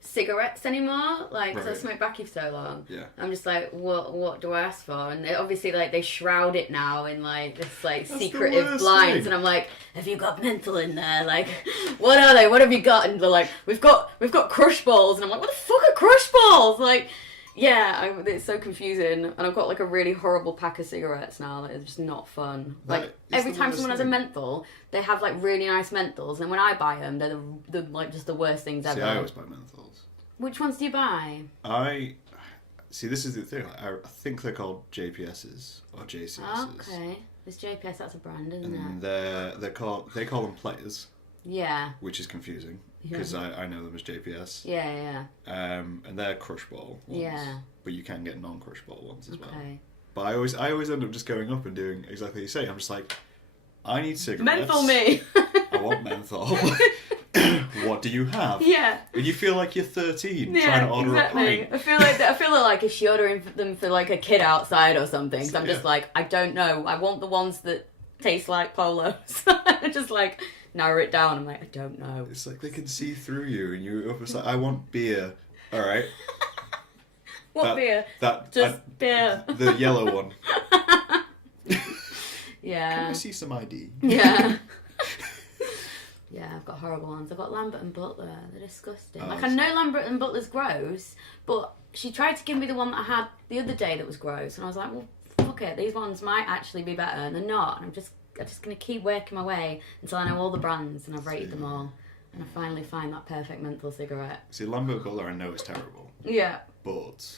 cigarettes anymore, like, because I've smoked baccy for so long. Yeah. I'm just like, what do I ask for? And they obviously, like, they shroud it now in, like, this, like, secretive blinds. And I'm like, have you got menthol in there? Like, what are they? What have you got? And they're like, we've got crush balls. And I'm like, what the fuck are crush balls? Like, yeah, it's so confusing. And I've got, like, a really horrible pack of cigarettes now that is just not fun. Like, every time someone has a menthol, they have, like, really nice menthols. And when I buy them, they're like, just the worst things ever. See, I always buy menthols. Which ones do you buy? See, this is the thing. I think they're called JPSs or JCSs. Okay. This JPS, that's a brand, isn't and it? they call them players. Yeah. Which is confusing because I know them as JPS. Yeah. And they're crush ball ones. Yeah. But you can get non-crush ball ones as well. But I always end up just going up and doing exactly what you say. I'm just like, I need cigarettes. Menthol me. I want menthol. What do you have? Yeah. And you feel like you're 13 trying to order a pint. I feel like is she ordering them for like a kid outside or something? Because I'm just like, I don't know. I want the ones that taste like Polos. I just like narrow it down. I'm like, I don't know. It's like they can see through you, and you're almost like, I want beer. All right. What beer? Beer. The yellow one. Yeah. Can I see some ID? Yeah. Yeah, I've got horrible ones. I've got Lambert and Butler. They're disgusting. Like, I know Lambert and Butler's gross, but she tried to give me the one that I had the other day that was gross, and I was like, well, fuck it. These ones might actually be better, and they're not. And I'm just going to keep working my way until I know all the brands, and I've rated them all. And I finally find that perfect menthol cigarette. See, Lambert and Butler I know is terrible. Yeah. But,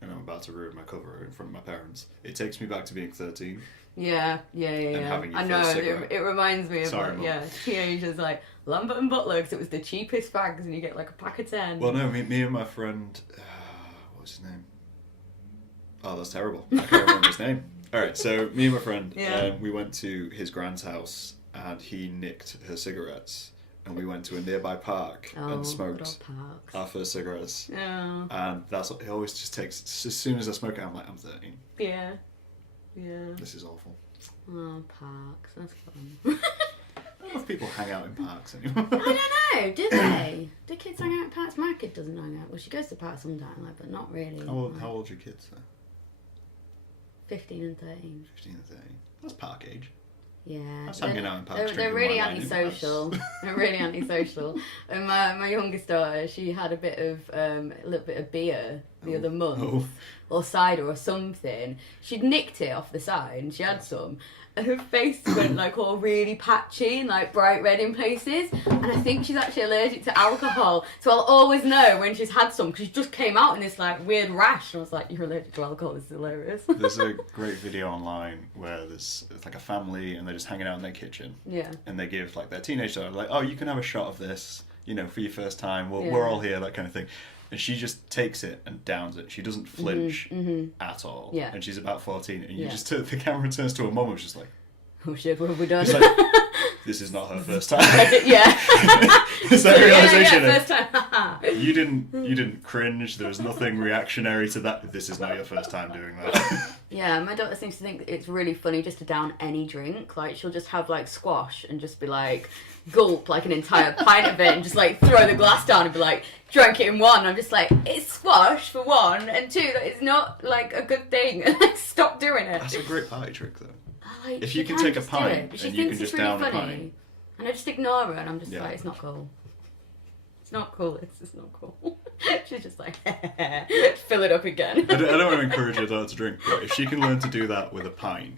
and I'm about to ruin my cover in front of my parents, it takes me back to being 13. Yeah. I know, it reminds me of teenagers like Lambert and Butler because it was the cheapest fags and you get like a pack of 10. Well, no, me and my friend, what was his name? Oh, that's terrible. I can't remember his name. Alright, so me and my friend, we went to his grand's house and he nicked her cigarettes. And we went to a nearby park and smoked our first cigarettes. Yeah. And that's what he always just takes. As soon as I smoke it, I'm like, I'm 13. Yeah. This is awful. Oh, parks. That's fun. I don't know if people hang out in parks anymore. I don't know, do they? Do kids hang out in parks? My kid doesn't hang out. Well, she goes to parks sometimes, but not really. How old are your kids, though? 15 and 13. 15 and 13. That's park age. Yeah. That's hanging out in parks. They're really antisocial. They're really antisocial. And my youngest daughter, she had a little bit of beer the other month, or cider or something. She'd nicked it off the side and she had some. And her face went like all really patchy and like bright red in places. And I think she's actually allergic to alcohol. So I'll always know when she's had some because she just came out in this like weird rash. And I was like, you're allergic to alcohol, this is hilarious. There's a great video online where it's like a family and they're just hanging out in their kitchen. Yeah. And they give like their teenage daughter like, oh, you can have a shot of this, for your first time. We're all here, that kind of thing. And she just takes it and downs it. She doesn't flinch at all. Yeah. And she's about 14. And the camera turns to her mum and was just like, oh shit, what have we done? It's like, this is not her first time. Yeah. It's that realisation. First time. You didn't cringe. There was nothing reactionary to that. This is not your first time doing that. Yeah, my daughter seems to think it's really funny just to down any drink. Like, she'll just have, like, squash and just be, like, gulp, like, an entire pint of it and just, like, throw the glass down and be like, drank it in one. I'm just like, it's squash, for one, and two, that is not, like, a good thing. Stop doing it. That's a great party trick, though. Like, if you can take a pint and you can just down a pint. And I just ignore her and I'm just like, it's not cool. It's not cool, it's just not cool. She's just like, fill it up again. I don't want to encourage her daughter to drink, but if she can learn to do that with a pint.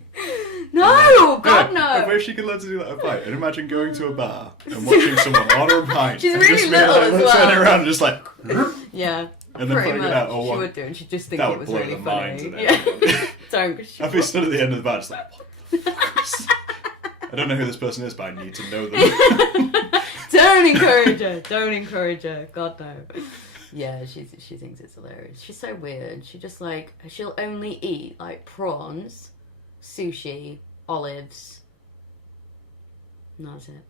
No, God no. If she can learn to do that with a pint, and imagine going to a bar and watching someone order a pint. She's and really just little as well. Turning around and just like, yeah. And then putting it out. She would do, and she'd just think it was really funny. Yeah. Don't. I'd be stood at the end of the bar just like, what the fuck is this? I don't know who this person is, but I need to know them. Don't encourage her. God no. Yeah, she thinks it's hilarious. She's so weird. She'll only eat like prawns, sushi, olives. And that's it.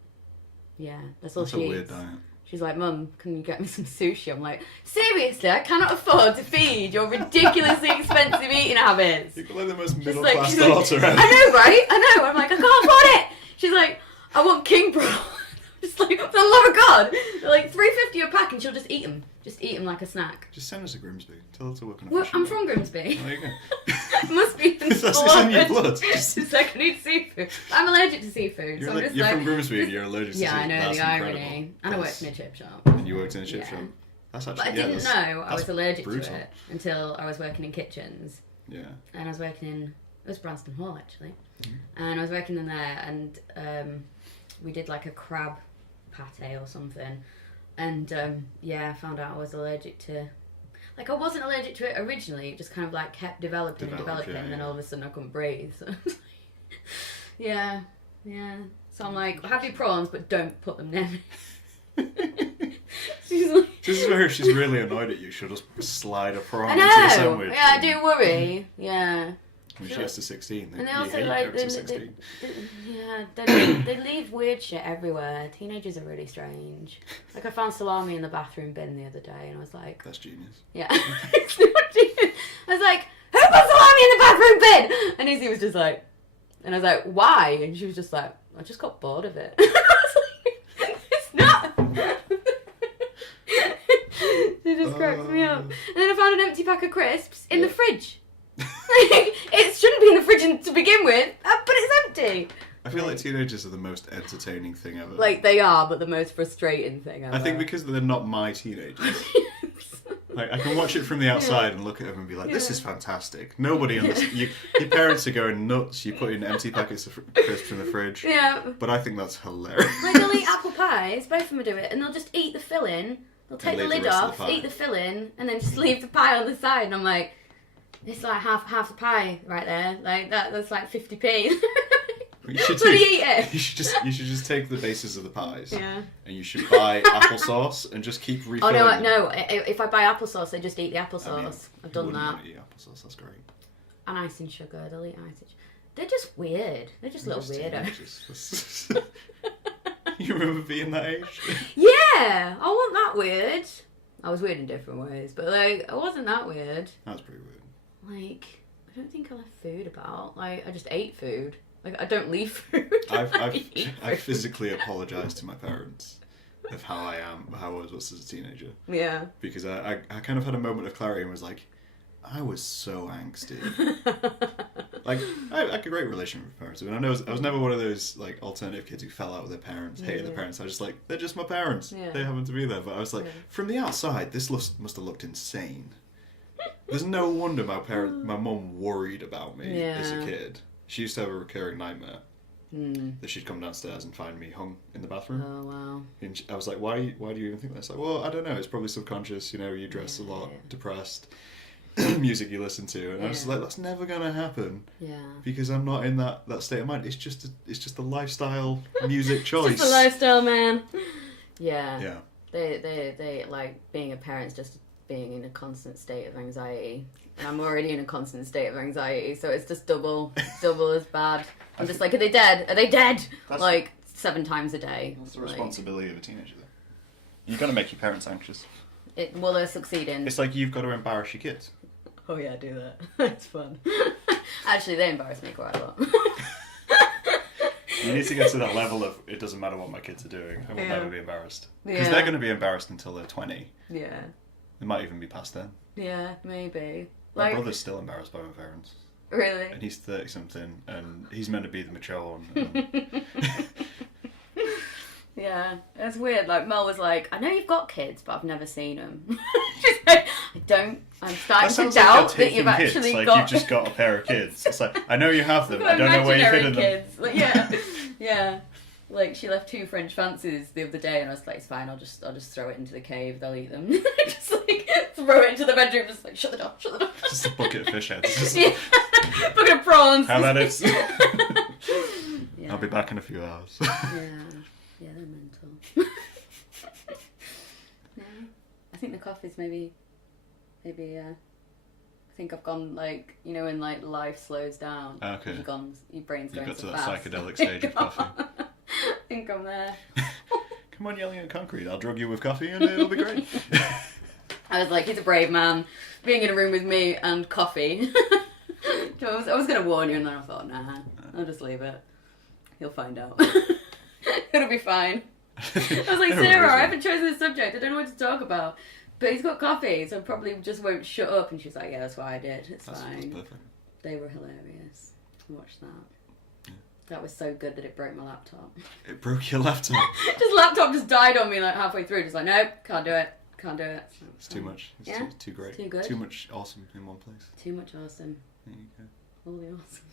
Yeah, that's all she eats. That's a weird diet. She's like, Mum, can you get me some sushi? I'm like, seriously, I cannot afford to feed your ridiculously expensive eting habits. You're like the most middle class daughter ever. I know, right? I know. I'm like, I can't afford it. She's like, I want king prawn. Just like, for the love of God. They're like $3.50 a pack and she'll just eat them. Just eat them like a snack. Just send us to Grimsby. Tell her to work on a Well, fishing I'm boat. from Grimsby. There you go. It must be in It's in your blood. It's like, I need seafood. I'm allergic to seafood. You're from Grimsby and you're allergic to seafood. Yeah, I know, That's the irony. incredible. And I worked in a chip shop. And you worked in a chip shop. That's actually, but I didn't know I was allergic brutal. to it until I was working in kitchens. Yeah. And I was working in, it was Branston Hall actually. Mm-hmm. And I was working in there and we did like a crab pate or something. And I found out I was allergic to, like I wasn't allergic to it originally, it just kind of like kept developing and then all of a sudden I couldn't breathe. So yeah. So I'm like, have your prawns but don't put them near me. She's like, this is where if she's really annoyed at you, she'll just slide a prawn I into your know. sandwich. Yeah, I do worry. Yeah. When she gets to 16, and they also like they leave weird shit everywhere. Teenagers are really strange. Like I found salami in the bathroom bin the other day, and I was like, "That's genius." Yeah, it's not genius. I was like, "Who put salami in the bathroom bin?" And Izzy was just like, and I was like, "Why?" And she was just like, "I just got bored of it." I was like, "It's not." It just cracks me up. And then I found an empty pack of crisps in the fridge. It shouldn't be in the fridge to begin with, but it's empty. I feel like teenagers are the most entertaining thing ever. Like they are, but the most frustrating thing ever. I think because they're not my teenagers. Like I can watch it from the outside and look at them and be like, "This is fantastic." Nobody understands. Your parents are going nuts. You put in empty packets of crisps in the fridge. Yeah. But I think that's hilarious. Like they'll eat apple pies. Both of them will do it, and they'll just eat the filling. They'll take the lid off, eat the filling, and then just leave the pie on the side. And I'm like, it's like half the pie right there. Like that's like 50p. You should What do you eat it? You should just take the bases of the pies. Yeah. And you should buy applesauce and just keep refilling. Oh no! If I buy applesauce, I just eat the applesauce. I've done that. Eat applesauce. That's great. And icing sugar. They'll eat icing. They're just weird. They're just little weirdos. You remember being that age? Yeah, I wasn't that weird. I was weird in different ways, but like I wasn't that weird. That was pretty weird. Like I don't think I left food about. Like I just ate food. Like I don't leave food. I physically apologised to my parents of how I was as a teenager. Yeah. Because I kind of had a moment of clarity and was like, I was so angsty. Like I had a great relationship with parents. I mean, I was never one of those like alternative kids who fell out with their parents, hated their parents. I was just like, they're just my parents. Yeah. They happen to be there. But I was like, from the outside, this must have looked insane. There's no wonder my mum worried about me as a kid. She used to have a recurring nightmare that she'd come downstairs and find me hung in the bathroom. Oh wow! And I was like, why do you even think that? It's like, well, I don't know. It's probably subconscious. You know, you dress a lot, depressed. Music you listen to, and I was like, that's never gonna happen. Yeah. Because I'm not in that state of mind. It's just a lifestyle music choice. Just a lifestyle, man. Yeah. Yeah. They like being a parent's just being in a constant state of anxiety. And I'm already in a constant state of anxiety, so it's just double as bad. I'm just like, are they dead? Are they dead? Like 7 times a day. That's the responsibility of a teenager, though. You've got to make your parents anxious. Well, they're succeeding. It's like you've got to embarrass your kids. Oh yeah, do that. It's fun. Actually, they embarrass me quite a lot. You need to get to that level of, it doesn't matter what my kids are doing, I will never be embarrassed. Because they're going to be embarrassed until they're 20. Yeah. They might even be past then. Yeah, maybe. My brother's still embarrassed by my parents. Really? And he's 30-something, and he's meant to be the mature one. Yeah, it's weird. Like, Mel was like, I know you've got kids, but I've never seen them. She's like, I'm starting to doubt that you've actually got... Like, you've just got a pair of kids. It's like, I know you have them, I don't know where you've hidden them. Like, yeah. Like, she left 2 French fancies the other day, and I was like, it's fine, I'll just throw it into the cave, they'll eat them. Just, like, throw it into the bedroom, just like, shut the door. Just a bucket of fish heads. Bucket of prawns. How about it? I'll be back in a few hours. Yeah, they're mental. Yeah. I think the coffee's maybe, I think I've gone, like, you know, when, like, life slows down. Okay. Your brain's going You've got so to fast. that psychedelic stage of coffee. I think I'm there. Come on, yelling at concrete. I'll drug you with coffee and it'll be great. I was like, he's a brave man, being in a room with me and coffee. I was going to warn you, and then I thought, nah, I'll just leave it. He'll find out. It'll be fine. I was like, Sarah, I haven't chosen the subject. I don't know what to talk about. But he's got coffee, so I probably just won't shut up. And she's like, yeah, that's what I did. That's fine. That's perfect. They were hilarious. Watch that. Yeah. That was so good that it broke my laptop. It broke your laptop? Just laptop just died on me like halfway through. Just like, nope, can't do it. Can't do it. So it's too much. It's too great. It's too good. Too much awesome in one place. Too much awesome. There you go. All the awesome.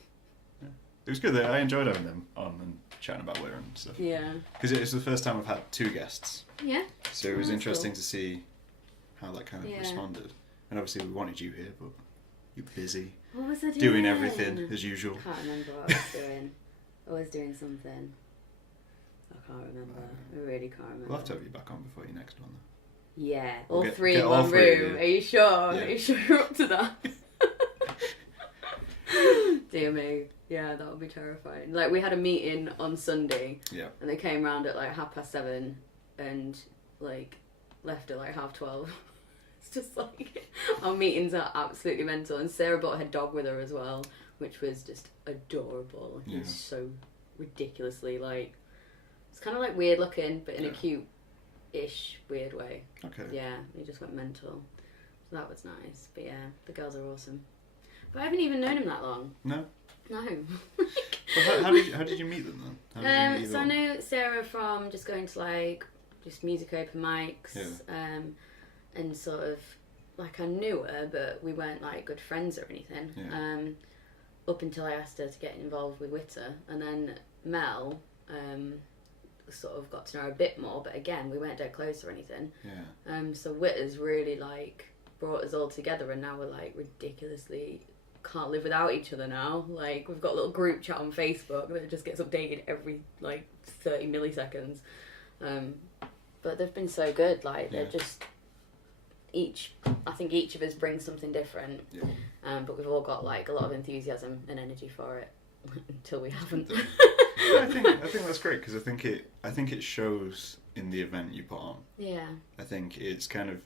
Yeah. It was good. I enjoyed having them on and chatting about Weir and stuff. Yeah. Because it was the first time I've had 2 guests. Yeah. So it was interesting to see how that kind of responded. And obviously we wanted you here, but you're busy. What was I doing? Doing everything as usual. I can't remember what I was doing. I was doing something. I can't remember. I really can't remember. We'll have to have you back on before your next one. Yeah. All 3 in one room. Are you sure? Yeah. Are you sure you're up to that? dear me. Yeah, that would be terrifying. Like, we had a meeting on Sunday. Yeah. And they came round at like 7:30 and like left at like 12:30. It's just like, our meetings are absolutely mental. And Sarah brought her dog with her as well, which was just adorable. He's so ridiculously like, it's kind of like weird looking, but in a cute-ish weird way. Okay. Yeah, he just went mental. So that was nice. But yeah, the girls are awesome. But I haven't even known him that long. No? No. Well, how did you meet them then? How did you meet so I know Sarah from just going to like just music open mics, and sort of like I knew her, but we weren't like good friends or anything. Yeah. Up until I asked her to get involved with Witter, and then Mel sort of got to know her a bit more, but again we weren't dead close or anything. Yeah. So Witter's really like brought us all together, and now we're like ridiculously can't live without each other now. Like, we've got a little group chat on Facebook that just gets updated every like 30 milliseconds. But they've been so good. Like, they're just I think each of us brings something different. Yeah. But we've all got like a lot of enthusiasm and energy for it until we haven't. I think that's great, because I think it shows in the event you put on. Yeah. I think it's kind of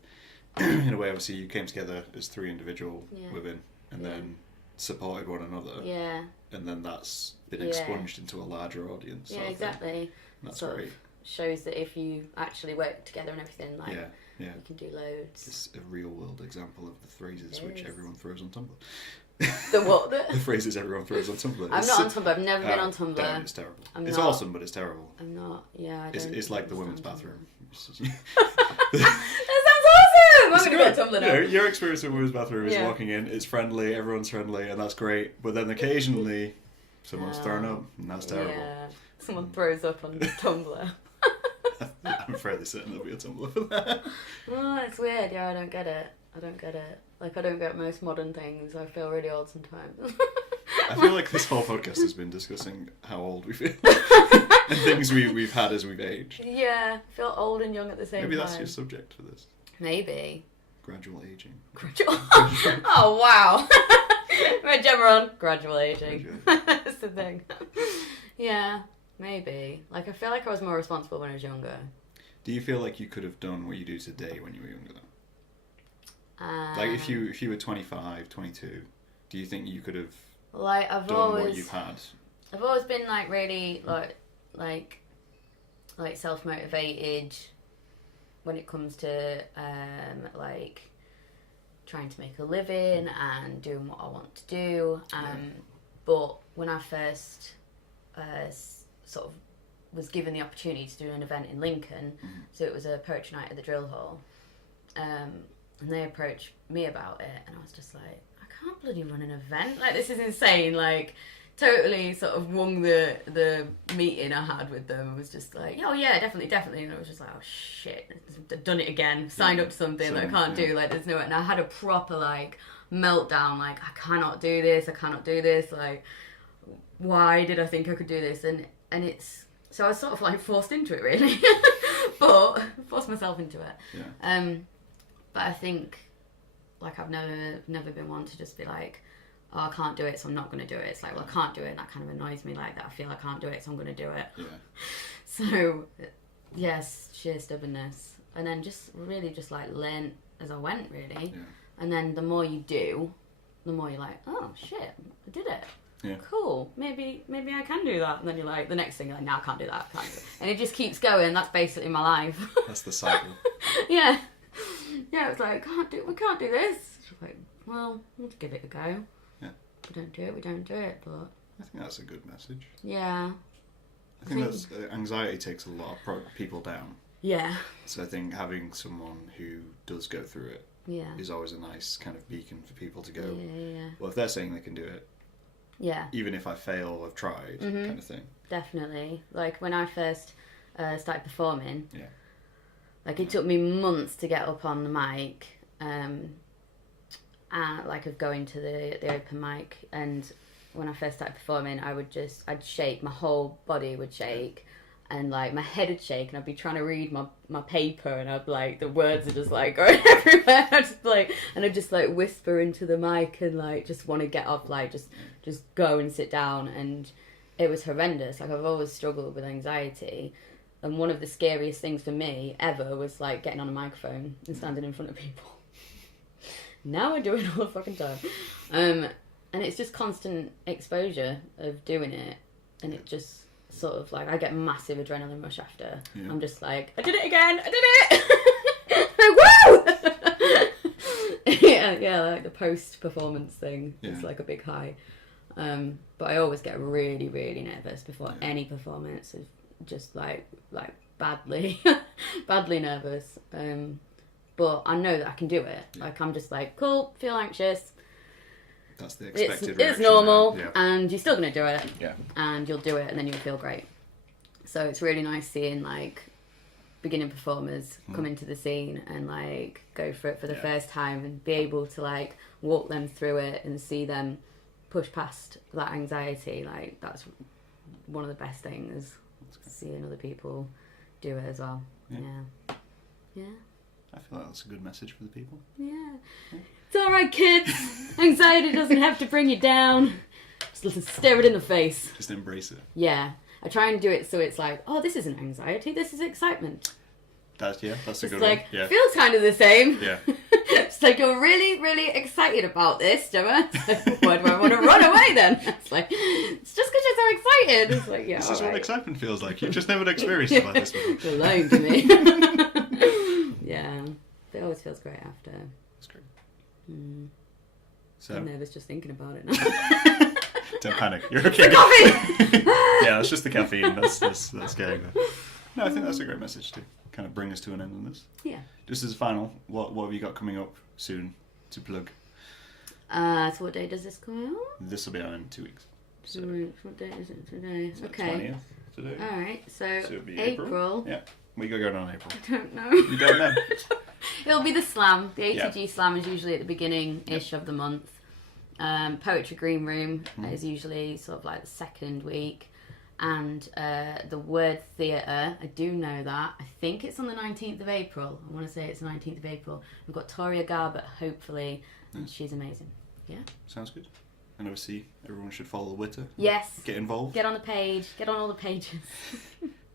in a way, obviously you came together as 3 individual women and then supported one another. Yeah. And then that's been expunged into a larger audience. Yeah, exactly. That's sort great. Of shows that if you actually work together and everything, like, you can do loads. It's a real world example of the phrases which everyone throws on Tumblr. The what? The phrases everyone throws on Tumblr. I'm not on Tumblr. I've never been on Tumblr. Damn, it's terrible. It's awesome, but it's terrible. I'm not. Yeah, it's like the women's bathroom. I'm going to go to Tumblr now. Your experience with women's bathroom is walking in, it's friendly, everyone's friendly, and that's great. But then occasionally, someone's thrown up, and that's terrible. Yeah, someone throws up on Tumblr. I'm fairly certain there'll be a Tumblr for that. Oh, it's weird. Yeah, I don't get it. Like, I don't get most modern things. I feel really old sometimes. I feel like this whole podcast has been discussing how old we feel. And things we've had as we've aged. Yeah, I feel old and young at the same time. Maybe that's your subject for this. Maybe. Gradual aging. Oh, wow. Right, Gemma on. Gradual aging. That's the thing. Yeah, maybe. Like, I feel like I was more responsible when I was younger. Do you feel like you could have done what you do today when you were younger, though? Like, if you were 25, 22, do you think you could have done what you've had? I've always been, like, really, like self-motivated when it comes to like trying to make a living and doing what I want to do. But when I first sort of was given the opportunity to do an event in Lincoln, so it was a poetry night at the Drill Hall, and they approached me about it, and I was just like, I can't bloody run an event, like, this is insane. Like, totally sort of won the meeting I had with them. I was just like, oh yeah, definitely. And I was just like, oh shit, I've done it again. Signed up to something that I can't do. Like, there's no way. And I had a proper like meltdown. Like, I cannot do this. Like, why did I think I could do this? And it's so I was sort of like forced into it, really. But forced myself into it. Yeah. But I think, like, I've never been one to just be like, oh, I can't do it, so I'm not going to do it. It's like, well, I can't do it, and that kind of annoys me, like, that I feel I can't do it, so I'm going to do it. Yeah. So, yes, sheer stubbornness. And then just really just, like, learn as I went, really. Yeah. And then the more you do, the more you're like, oh, shit, I did it. Yeah. Cool. Maybe I can do that. And then you're like, the next thing, you're like, no, I can't do that. I can't do it. And it just keeps going. That's basically my life. That's the cycle. Yeah. Yeah, it's like, we can't do this. It's like, well, let's give it a go. Yeah. If we don't do it, but... I think that's a good message. Yeah. I think that's, anxiety takes a lot of people down. Yeah. So I think having someone who does go through it is always a nice kind of beacon for people to go, well, if they're saying they can do it, even if I fail, I've tried, kind of thing. Definitely. Like, when I first started performing, like, it took me months to get up on the mic, like, of going to the open mic, and when I first started performing, I'd shake, my whole body would shake, and like my head would shake, and I'd be trying to read my paper, and I'd like the words are just like going everywhere. I'd just like, and I'd just like whisper into the mic and like just want to get up, like just go and sit down, and it was horrendous. Like I've always struggled with anxiety, and one of the scariest things for me ever was like getting on a microphone and standing in front of people. Now I do it all the fucking time, and it's just constant exposure of doing it, and it just sort of like I get massive adrenaline rush after. Yeah. I'm just like, I did it again, I did it. Like, woo! yeah, like the post performance thing is like a big high. But I always get really, really nervous before any performance. Is just like badly nervous. But I know that I can do it. Yeah. Like I'm just like, cool, feel anxious. That's the expected It's normal, and you're still going to do it. Yeah. And you'll do it, and then you'll feel great. So it's really nice seeing, like, beginning performers come into the scene and, like, go for it for the first time and be able to, like, walk them through it and see them push past that anxiety. Like, that's one of the best things, seeing other people do it as well. Yeah. I feel like that's a good message for the people. Yeah. It's alright, kids. Anxiety doesn't have to bring you down. Just stare it in the face. Just embrace it. Yeah. I try and do it so it's like, oh, this isn't anxiety, this is excitement. That's a good one. It's like, feels kind of the same. Yeah. It's like, you're really, really excited about this, Gemma. So why do I want to run away then? It's like, it's just because you're so excited. It's like, yeah, this is what excitement feels like. You've just never experienced it like this before. You're lying to me. Yeah. It always feels great after. That's great. So I'm nervous just thinking about it now. Don't panic. You're okay. The coffee! Yeah, it's just the caffeine. That's getting there. No, I think that's a great message to kind of bring us to an end on this. Yeah. Just as a final, what have you got coming up soon to plug? So what day does this come out? This will be out in 2 weeks. So. What day is it today? It's okay. 20th today. Alright, so it'll be April. Yeah. We go going on April. I don't know. You don't know? It'll be the slam. The ATG slam is usually at the beginning-ish of the month. Poetry Green Room is usually sort of like the second week. And the Word Theatre, I do know that. I think it's on the 19th of April. I want to say it's the 19th of April. We've got Toria Garbutt, hopefully, and she's amazing. Yeah. Sounds good. And obviously, everyone should follow the Witter. Yes. Get involved. Get on the page. Get on all the pages.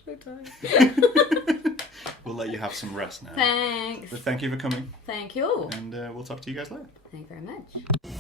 So tired. We'll let you have some rest now. Thanks. But thank you for coming. Thank you. And we'll talk to you guys later. Thank you very much.